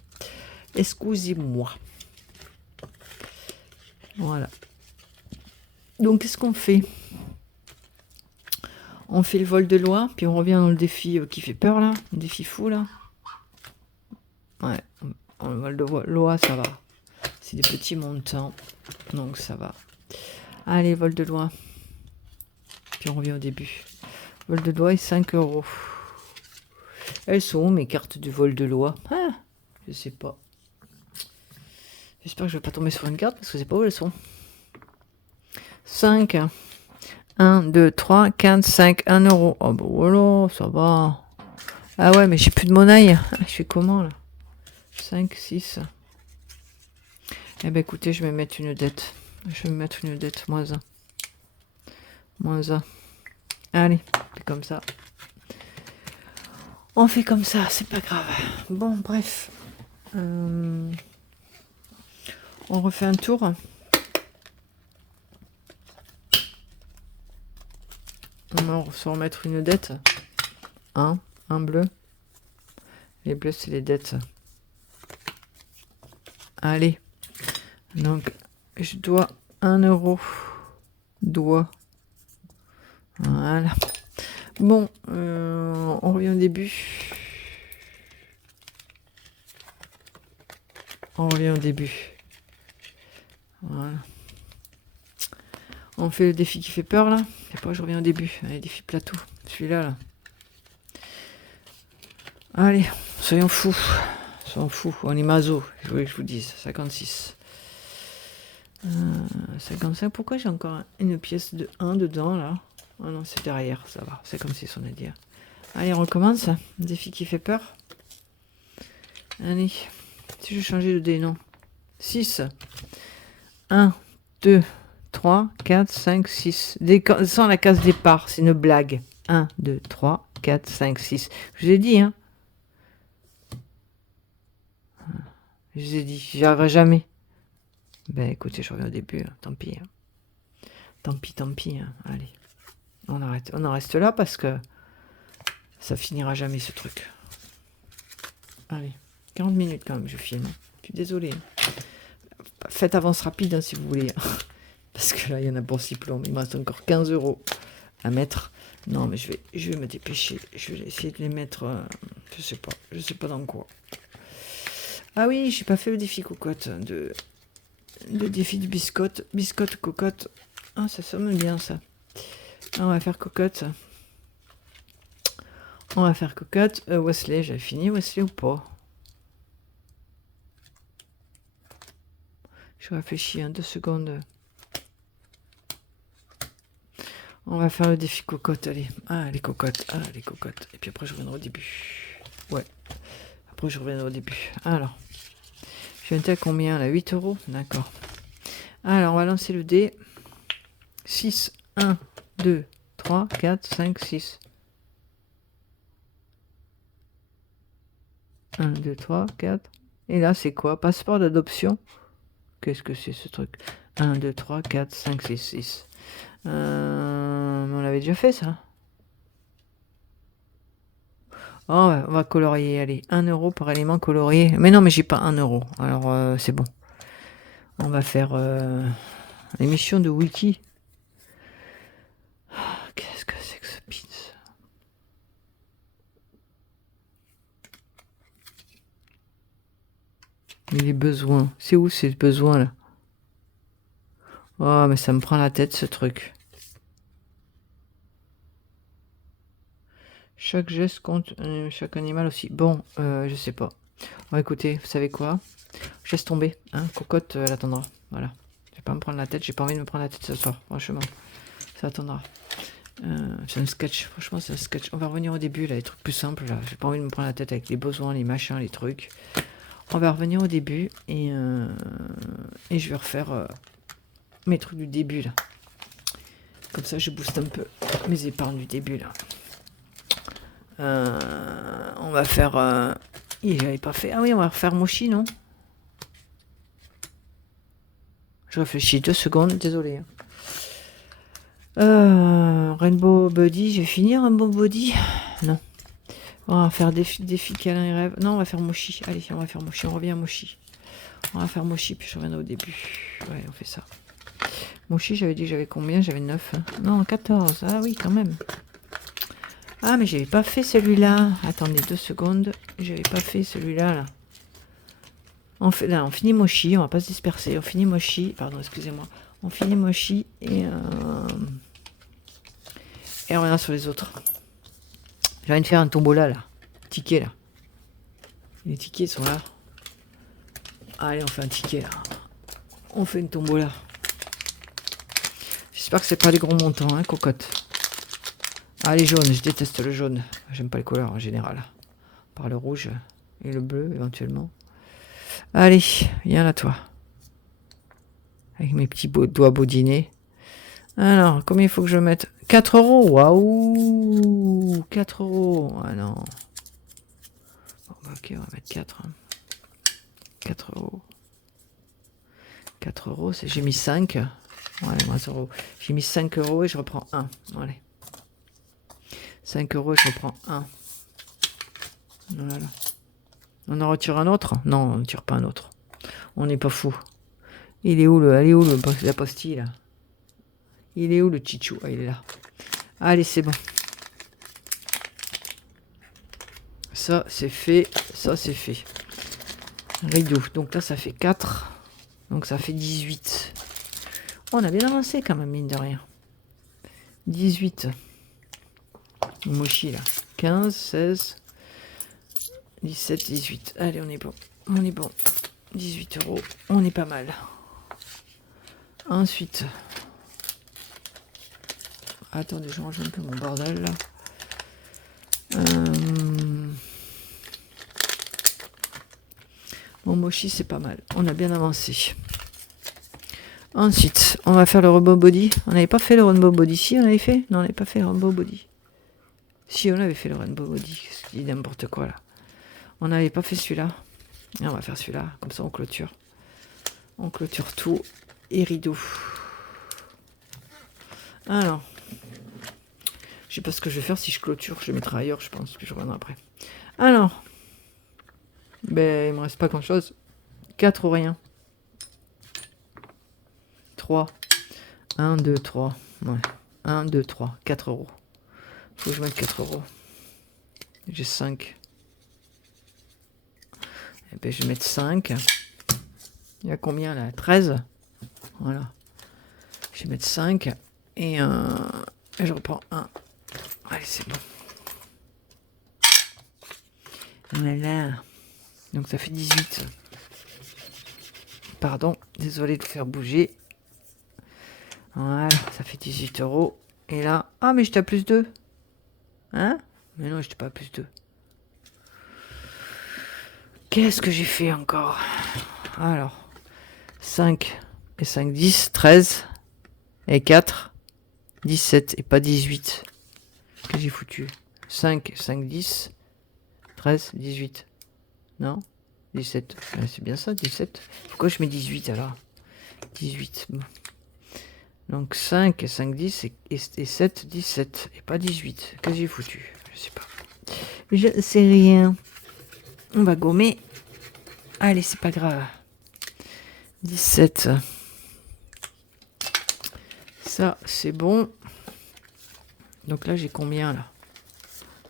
Excusez-moi. Voilà. Donc, qu'est-ce qu'on fait? On fait le vol de loi, puis on revient dans le défi qui fait peur, là. Le défi fou, là. Ouais, le vol de loi, ça va. C'est des petits montants, donc ça va. Allez, vol de loi. Puis on revient au début. Vol de loi est 5 euros. Elles sont où, mes cartes du vol de loi? Ah, je sais pas. J'espère que je vais pas tomber sur une carte, parce que je sais pas où elles sont. 5. 1, 2, 3, 4, 5, 1 euro. Oh bah voilà, ça va. Ah ouais, mais j'ai plus de monnaie. Je fais comment là? 5, 6. Eh ben écoutez, je vais mettre une dette. Je vais mettre une dette, moins 1. Moins 1. Allez, c'est comme ça. On fait comme ça, c'est pas grave. Bon, bref. On refait un tour. On va se remettre une dette. Un bleu. Les bleus, c'est les dettes. Allez. Donc, je dois 1 euro. Voilà. Bon, on revient au début. On revient au début. Voilà. On fait le défi qui fait peur, là. Et après, je reviens au début. Allez, défi plateau. Celui-là, là. Allez, soyons fous. Soyons fous. On est maso. Je voulais que je vous dise. 56. 55. Pourquoi j'ai encore une pièce de 1 dedans, là? Ah non, c'est derrière. Ça va. C'est comme si on a dit. Allez, on recommence. Défi qui fait peur. Allez. Si je changeais de dé, non. 6. 1, 2, 3, 4, 5, 6. Sans la case départ, c'est une blague. 1, 2, 3, 4, 5, 6. Je vous ai dit, hein. Je vous ai dit, j'y arriverai jamais. Ben écoutez, je reviens au début. Hein. Tant pis. Hein. Tant pis. Hein. Allez. On arrête. On en reste là parce que Ça finira jamais ce truc. Allez, 40 minutes quand même, je filme. Je suis désolée. Faites avance rapide hein, si vous voulez. Parce que là, il y en a pour 6 plombs. Il me reste encore 15 € à mettre. Non, mais je vais me dépêcher. Je vais essayer de les mettre. Je sais pas dans quoi. Ah oui, j'ai pas fait le défi cocotte. Le défi du biscotte. Biscotte, cocotte. Ah, ça sonne bien ça. Ah, on va faire cocotte. On va faire cocotte. Wesley, j'avais fini Wesley ou pas? Je réfléchis 2 secondes. On va faire le défi cocotte, allez. Ah, les cocottes. Et puis après, je reviendrai au début. Ouais. Après, je reviendrai au début. Alors. Je viens à combien, là? 8 €. D'accord. Alors, on va lancer le dé. 6, 1, 2, 3, 4, 5, 6. 1, 2, 3, 4. Et là, c'est quoi? Passeport d'adoption. Qu'est-ce que c'est ce truc? 1, 2, 3, 4, 5, 6, 6. On l'avait déjà fait ça. Oh, on va colorier, allez. 1 € par élément colorié. Mais non, mais j'ai pas 1 €. Alors, c'est bon. On va faire l'émission de Wiki. Qu'est-ce que c'est que ce pizza? Les besoins. C'est où ces besoins là? Oh, mais ça me prend la tête ce truc. Chaque geste compte, chaque animal aussi. Bon, je sais pas. Bon, écoutez, vous savez quoi? Je laisse tomber. Hein, cocotte, elle attendra. Voilà. Je vais pas me prendre la tête. J'ai pas envie de me prendre la tête ce soir. Franchement, ça attendra. C'est un sketch. Franchement, c'est un sketch. On va revenir au début, là, les trucs plus simples. Là, j'ai pas envie de me prendre la tête avec les besoins, les machins, les trucs. On va revenir au début et je vais refaire mes trucs du début là. Comme ça, je booste un peu mes épargnes du début là. On va faire. J'avais pas fait. Ah oui, on va refaire Mochi, non? Je réfléchis 2 secondes, désolé. Rainbow Buddy, je vais finir Rainbow Buddy? Non. On va faire défi câlin et rêve. Non, on va faire Mochi. Allez, on va faire Mochi. On revient à Mochi. On va faire Mochi, puis je reviendrai au début. Ouais, on fait ça. Mochi, j'avais dit que j'avais combien? J'avais 9. Hein. Non, 14. Ah oui, quand même. Ah, mais j'avais pas fait celui-là. Attendez 2 secondes. J'avais pas fait celui-là, là. On finit Mochi. On va pas se disperser. On finit Mochi. Pardon, excusez-moi. On finit Mochi et on revient sur les autres. Je viens de faire un tombola, là. Ticket, là. Les tickets sont là. Allez, on fait un ticket, là. On fait une tombola. J'espère que c'est pas des gros montants, hein, cocotte. Ah, les jaunes, je déteste le jaune. J'aime pas les couleurs en général. Par le rouge et le bleu, éventuellement. Allez, viens là, toi. Avec mes petits doigts baudinés. Alors, combien il faut que je mette? 4 €. Waouh, 4 €. Ah non. Bon, bah, ok, on va mettre 4. Hein. 4 €. 4 €, j'ai mis 5. Ouais, moins 0. J'ai mis 5 € et je reprends 1. Allez. 5 € et je reprends 1. Voilà. On en retire un autre? Non, on ne tire pas un autre. On n'est pas fou. Elle est où la pastille là? Il est où le chichou? Ah, il est là. Allez, c'est bon. Ça, c'est fait. Ça, c'est fait. Rideau. Donc là, ça fait 4. Donc ça fait 18. On a bien avancé quand même, mine de rien. 18. Mochi là. 15, 16, 17, 18. Allez, on est bon. On est bon. 18 €. On est pas mal. Ensuite. Attendez, je range un peu mon bordel là. Mon mochi, c'est pas mal. On a bien avancé. Ensuite, on va faire le Rainbow Body. On n'avait pas fait le Rainbow Body. Si, on avait fait? Non, on n'avait pas fait le Rainbow Body. Si, on avait fait le Rainbow Body. Je dis n'importe quoi là. On n'avait pas fait celui-là. Et on va faire celui-là. Comme ça, on clôture. On clôture tout. Et rideau. Alors. sais pas ce que je vais faire si je clôture. Je mettrai ailleurs, je pense. Puis je reviendrai après. Alors. Ben, il me reste pas grand chose. 4 ou rien. 3. 1, 2, 3. Ouais. 1, 2, 3. 4 euros. Faut que je mette 4 euros. J'ai 5. Et ben, je vais mettre 5. Il y a combien là? 13. Voilà. Je vais mettre 5. Et je reprends 1. Allez, c'est bon. Voilà. Donc ça fait 18. Pardon, désolé de faire bouger. Voilà, ça fait 18 euros. Et là, ah mais j'étais à plus 2. Hein? Mais non, j'étais pas à plus 2. Qu'est-ce que j'ai fait encore? Alors, 5 et 5, 10, 13 et 4, 17 et pas 18. Qu'est-ce que j'ai foutu? 5, 5, 10, 13, 18. Non? 17. C'est bien ça, 17. Pourquoi je mets 18 alors? 18. Bon. Donc 5 et 5, 10 et 7, 17. Et pas 18. Qu'est-ce que j'ai foutu? Je sais pas. Je sais rien. On va gommer. Allez, c'est pas grave. 17. Ça, c'est bon. Donc là, j'ai combien là?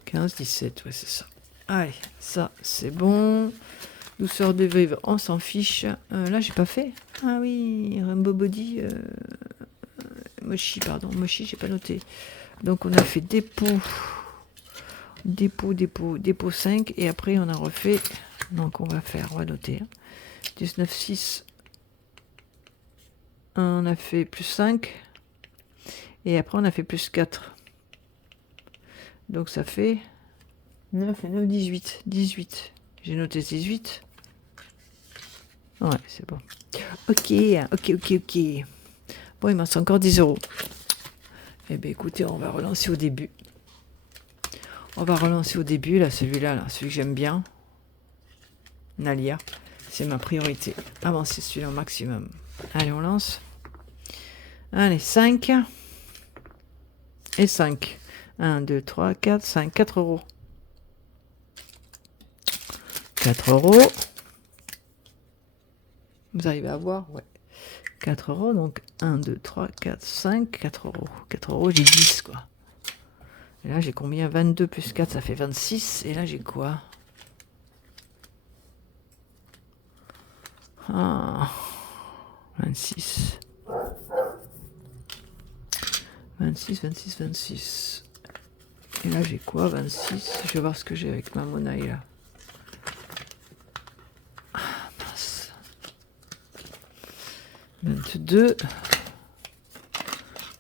15, 17. Ouais, c'est ça. Allez, ça, c'est bon. Douceur de vivre, on s'en fiche. Là, j'ai pas fait. Ah oui, Rainbow Body. Mochi, pardon. Mochi, j'ai pas noté. Donc, on a fait dépôt. Dépôt 5. Et après, on a refait. Donc, on va noter. 19, 6. On a fait plus 5. Et après, on a fait plus 4. Donc, ça fait 9 et 9, 18. 18. J'ai noté 18. Ouais, c'est bon. Ok. Bon, il m'en reste encore 10 euros. Eh bien, écoutez, on va relancer au début. Là, celui-là, là, celui que j'aime bien. Nalia. C'est ma priorité. Avancer celui-là au maximum. Allez, on lance. Allez, 5. Et 5. 1, 2, 3, 4, 5. 4 euros. 4 euros. Vous arrivez à voir? Ouais. 4 euros, donc 1, 2, 3, 4, 5, 4 euros. 4 euros, j'ai 10, quoi. Et là, j'ai combien? 22 plus 4, ça fait 26. Et là, j'ai quoi? Ah, 26. 26. Et là, j'ai quoi? 26. Je vais voir ce que j'ai avec ma monnaie, là. Ah, mince. 22.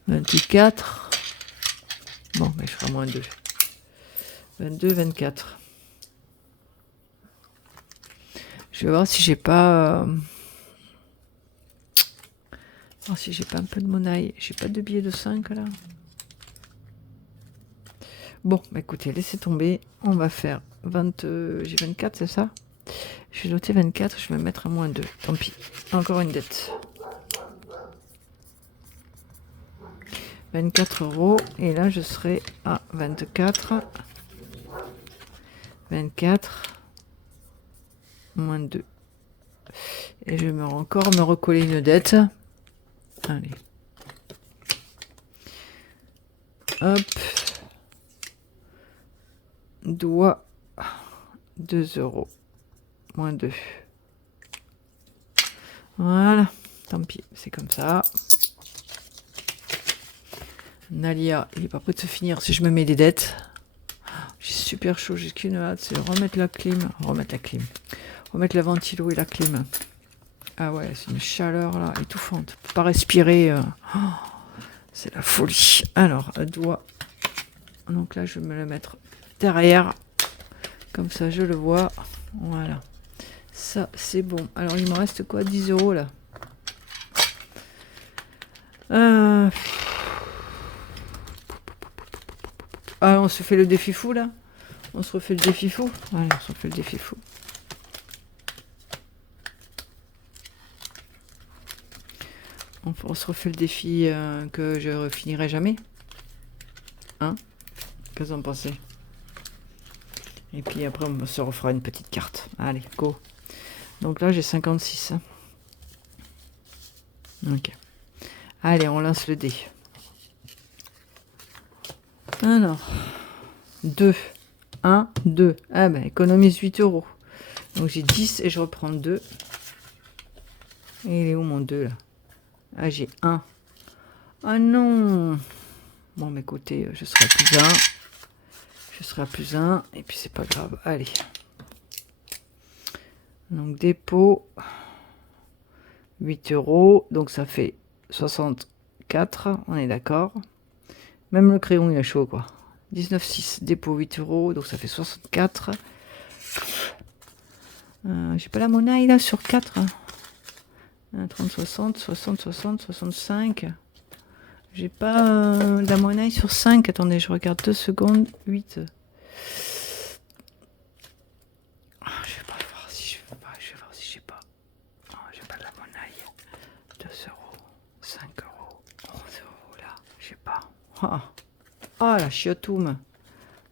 24. Bon, mais je ferai moins 2. 22, 24. Je vais voir si j'ai pas... voir si j'ai pas un peu de monnaie. J'ai pas de billets de 5, là. Bon, bah écoutez, laissez tomber. On va faire 20... j'ai 24, c'est ça? Je vais noter 24, je vais me mettre à moins 2. Tant pis. Encore une dette. 24 euros. Et là, je serai à 24. 24. Moins 2. Et je vais encore me recoller une dette. Allez. Hop. Doigt. 2 euros. Moins 2. Voilà. Tant pis, c'est comme ça. Nalia, il est pas prêt de se finir si je me mets des dettes. J'ai super chaud, j'ai qu'une hâte, c'est remettre la clim. Remettre la ventilo et la clim. Ah ouais, c'est une chaleur là, étouffante. Faut pas respirer. C'est la folie. Alors, doigt. Donc là, je vais me le mettre derrière. Comme ça, je le vois. Voilà. Ça, c'est bon. Alors, il me reste quoi? 10 euros là. Ah, on se fait le défi fou là? On se refait le défi fou? Allez, on se refait le défi fou. On se refait le défi que je finirai jamais. Hein? Qu'est-ce qu'on pensait? Et puis après, on se refera une petite carte. Allez, go. Donc là, j'ai 56. Hein. Ok. Allez, on lance le dé. Alors, 2. 1, 2. Ah ben, économise 8 euros. Donc j'ai 10 et je reprends 2. Et il est où mon 2 là? Ah, j'ai 1. Ah non. Bon, mais écoutez, je serai plus 1. Je serai à plus 1. Et puis c'est pas grave. Allez. Donc dépôt. 8 euros. Donc ça fait 64. On est d'accord. Même le crayon, il a chaud quoi. 19,6. Dépôt 8 euros. Donc ça fait 64. J'ai pas la monnaie là sur 4. 30, 60, 60, 60, 65. J'ai pas la monnaie sur 5. Attendez, je regarde 2 secondes. 8. Je vais pas voir si je veux pas. Je vais voir si j'ai pas. Non, j'ai pas de la monnaie. 2 euros, 5 euros, 11 euros là. J'ai pas. Ah, la chiotoum.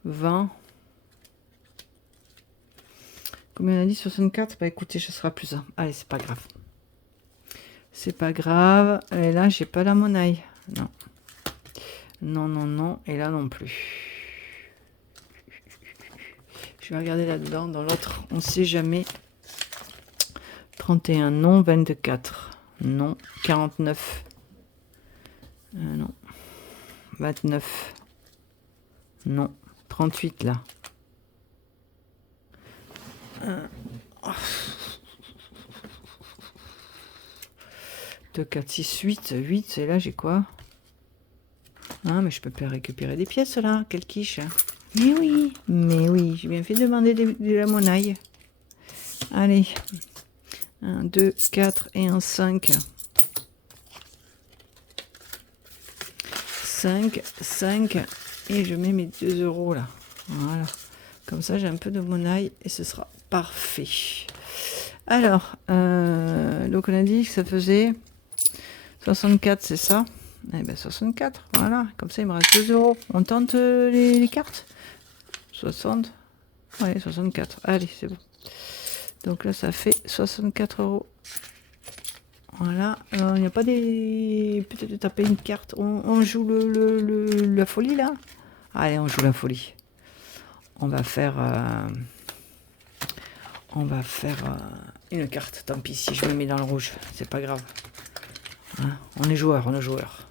20. Combien on a dit? 64. Bah écoutez, ce sera plus 1. Allez, c'est pas grave. C'est pas grave. Et là, j'ai pas la monnaie. Non. Non, non, non. Et là non plus. Je vais regarder là-dedans. Dans l'autre, on sait jamais. 31, non. 24, non. 49, non. 29, non. 38, là. 2, 4, 6, 8. 8, et là, j'ai quoi? Ah, mais je peux pas récupérer des pièces, là. Quelle quiche. Mais oui, j'ai bien fait de demander de la monnaie. Allez. 1, 2, 4 et un 5. 5, 5. Et je mets mes 2 euros, là. Voilà. Comme ça, j'ai un peu de monnaie et ce sera parfait. Alors, donc on a dit que ça faisait 64, c'est ça? Eh bien, 64, voilà. Comme ça, il me reste 2 euros. On tente les cartes? 60. Ouais, 64. Allez, c'est bon. Donc là, ça fait 64 euros. Voilà. Alors, il n'y a pas des... Peut-être de taper une carte. On joue la folie, là? Allez, on joue la folie. On va faire... une carte. Tant pis si je me mets dans le rouge. C'est pas grave. Hein, on est joueur, on est joueur.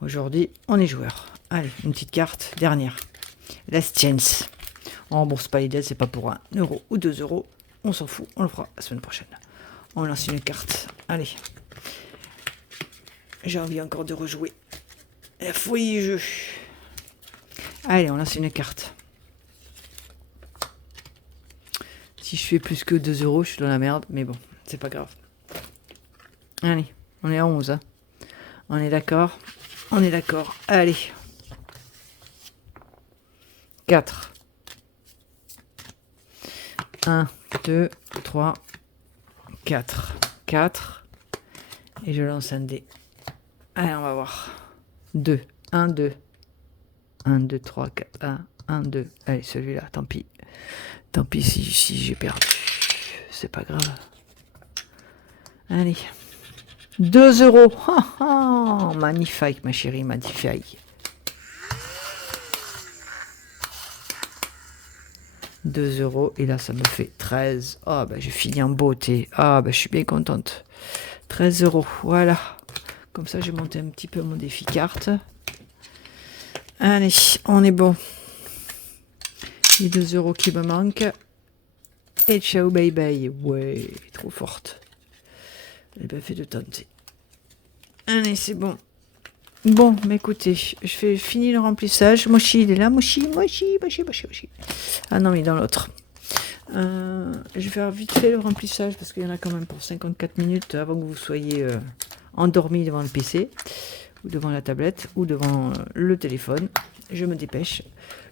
Aujourd'hui, on est joueur. Allez, une petite carte. Dernière. Last chance. On rembourse pas les dettes, c'est pas pour 1 euro ou 2 euros. On s'en fout, on le fera la semaine prochaine. On lance une carte. Allez. J'ai envie encore de rejouer. La folie jeu. Allez, on lance une carte. Si je fais plus que 2 euros, je suis dans la merde. Mais bon, c'est pas grave. Allez, on est à 11. Hein. On est d'accord. On est d'accord. Allez. 4. 1, 2, 3, 4. 4. Et je lance un dé. Allez, on va voir. 2. 1, 2. 1, 2, 3, 4. 1, 1, 2. Allez, celui-là, tant pis. Tant pis si j'ai perdu. C'est pas grave. Allez. 2 euros. Magnifique, ma chérie, magnifique. 2 euros. Et là, ça me fait 13. Ah, ben, j'ai fini en beauté. Ah, ben, je suis bien contente. 13 euros. Voilà. Comme ça, j'ai monté un petit peu mon défi carte. Allez, on est bon. Les 2 euros qui me manquent. Et ciao, bye bye. Ouais, trop forte. Elle a bien fait de tenter. Allez, c'est bon. Bon, mais écoutez, je fais fini le remplissage. Mochi, il est là. Mochi. Ah non, mais dans l'autre. Je vais faire vite fait le remplissage parce qu'il y en a quand même pour 54 minutes avant que vous soyez endormi devant le PC ou devant la tablette ou devant le téléphone. Je me dépêche.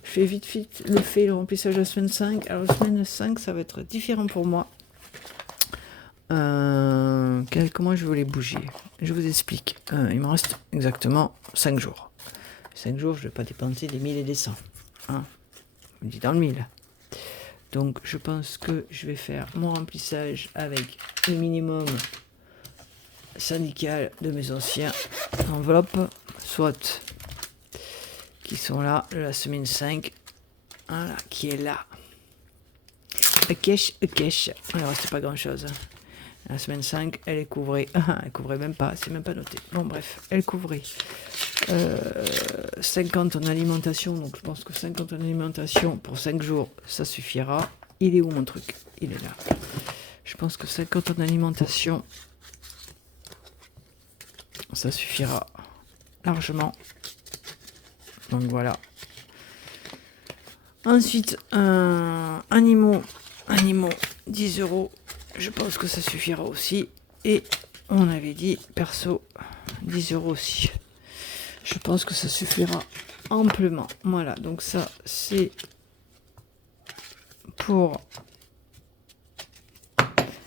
Je fais vite le remplissage de la semaine 5. Alors, la semaine 5, ça va être différent pour moi. Comment je voulais bouger? Je vous explique. Il me reste exactement 5 jours. 5 jours, je ne vais pas dépenser des 1000 et des 100. hein. On dit dans le mille. Donc je pense que je vais faire mon remplissage avec le minimum syndical de mes anciens enveloppes, soit qui sont là, la semaine 5, voilà, qui est là. Cash. Alors c'est pas grand chose. La semaine 5, elle est couvrée. Elle couvrait même pas, c'est même pas noté. Bon bref, elle couvrait 50 en alimentation, donc je pense que 50 en alimentation pour 5 jours, ça suffira. Il est où mon truc? Il est là. Je pense que 50 en alimentation, ça suffira largement. Donc voilà. Ensuite, animaux, 10 €. Je pense que ça suffira aussi. Et on avait dit perso, 10 € aussi. Je pense que ça suffira amplement. Voilà, donc ça c'est pour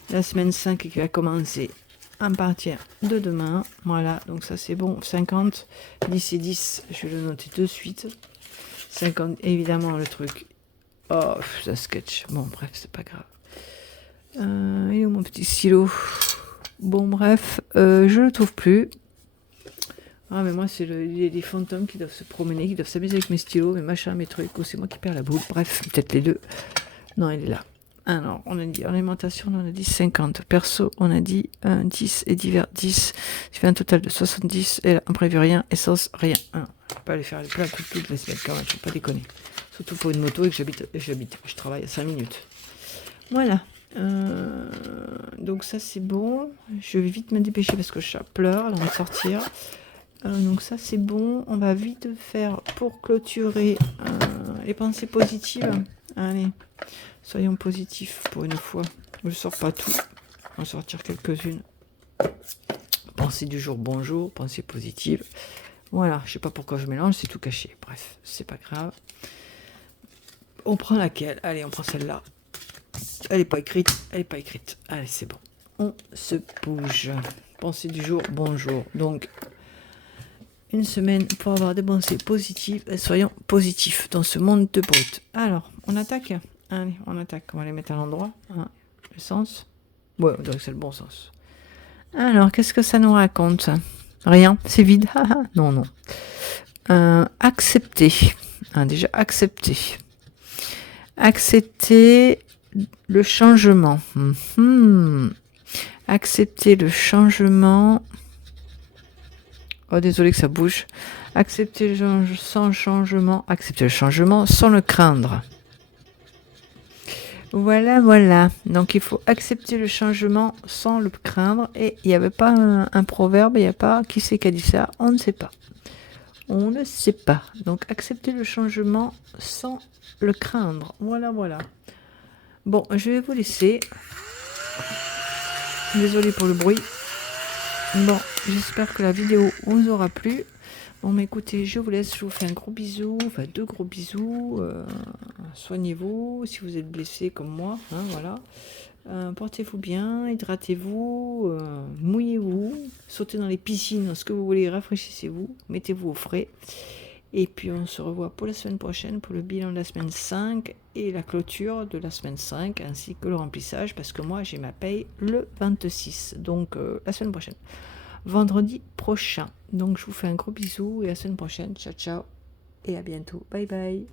la semaine 5 qui va commencer à partir de demain. Voilà, donc ça c'est bon. 50, 10 et 10, je vais le noter de suite. 50, évidemment le truc. Oh, ça sketch. Bon, bref, c'est pas grave. Il est où mon petit stylo? Bon, bref, je le trouve plus. Ah, mais moi, c'est les fantômes qui doivent se promener, qui doivent s'amuser avec mes stylos, mes machins, mes trucs, ou c'est moi qui perds la boule. Bref, peut-être les deux. Non, il est là. Alors, on a dit alimentation, on a dit 50. Perso, on a dit 10 et divers 10. Ça fait un total de 70. Et là, imprévu rien, essence rien. Je ne vais pas aller faire les plats toutes les semaines quand même, je ne vais pas déconner. Surtout pour une moto et que je travaille à 5 minutes. Voilà. Donc ça c'est bon. Je vais vite me dépêcher parce que le chat pleure, elle va sortir. Donc ça c'est bon. On va vite faire pour clôturer les pensées positives. Allez, soyons positifs pour une fois. Je sors pas tout. On va sortir quelques-unes. Pensée du jour, bonjour. Pensée positive. Voilà, je sais pas pourquoi je mélange, c'est tout caché. Bref, c'est pas grave. On prend laquelle? Allez, on prend celle-là. Elle est pas écrite. Allez, c'est bon. On se bouge. Pensée du jour, bonjour. Donc, une semaine pour avoir des pensées positives. Soyons positifs dans ce monde de brut. Alors, on attaque. Allez, on attaque. On va les mettre à l'endroit. Le sens. Ouais, on dirait que c'est le bon sens. Alors, qu'est-ce que ça nous raconte? Rien, c'est vide. Non. Accepter. Déjà, accepter. Accepter le changement. Accepter le changement. Oh, désolé que ça bouge. Accepter sans changement. Accepter le changement sans le craindre. Voilà. Donc, il faut accepter le changement sans le craindre. Et il n'y avait pas un proverbe, il n'y a pas qui c'est qui a dit ça. On ne sait pas. Donc, accepter le changement sans le craindre. Voilà. Bon, je vais vous laisser. Désolée pour le bruit. Bon, j'espère que la vidéo vous aura plu. Bon, mais écoutez, je vous laisse. Je vous fais un gros bisou. Enfin, 2 gros bisous. Soignez-vous si vous êtes blessé comme moi. Voilà. Portez-vous bien, hydratez-vous, mouillez-vous, sautez dans les piscines, ce que vous voulez, rafraîchissez-vous, mettez-vous au frais. Et puis on se revoit pour la semaine prochaine, pour le bilan de la semaine 5 et la clôture de la semaine 5, ainsi que le remplissage, parce que moi j'ai ma paye le 26, donc la semaine prochaine, vendredi prochain. Donc je vous fais un gros bisou et à la semaine prochaine, ciao et à bientôt, bye bye.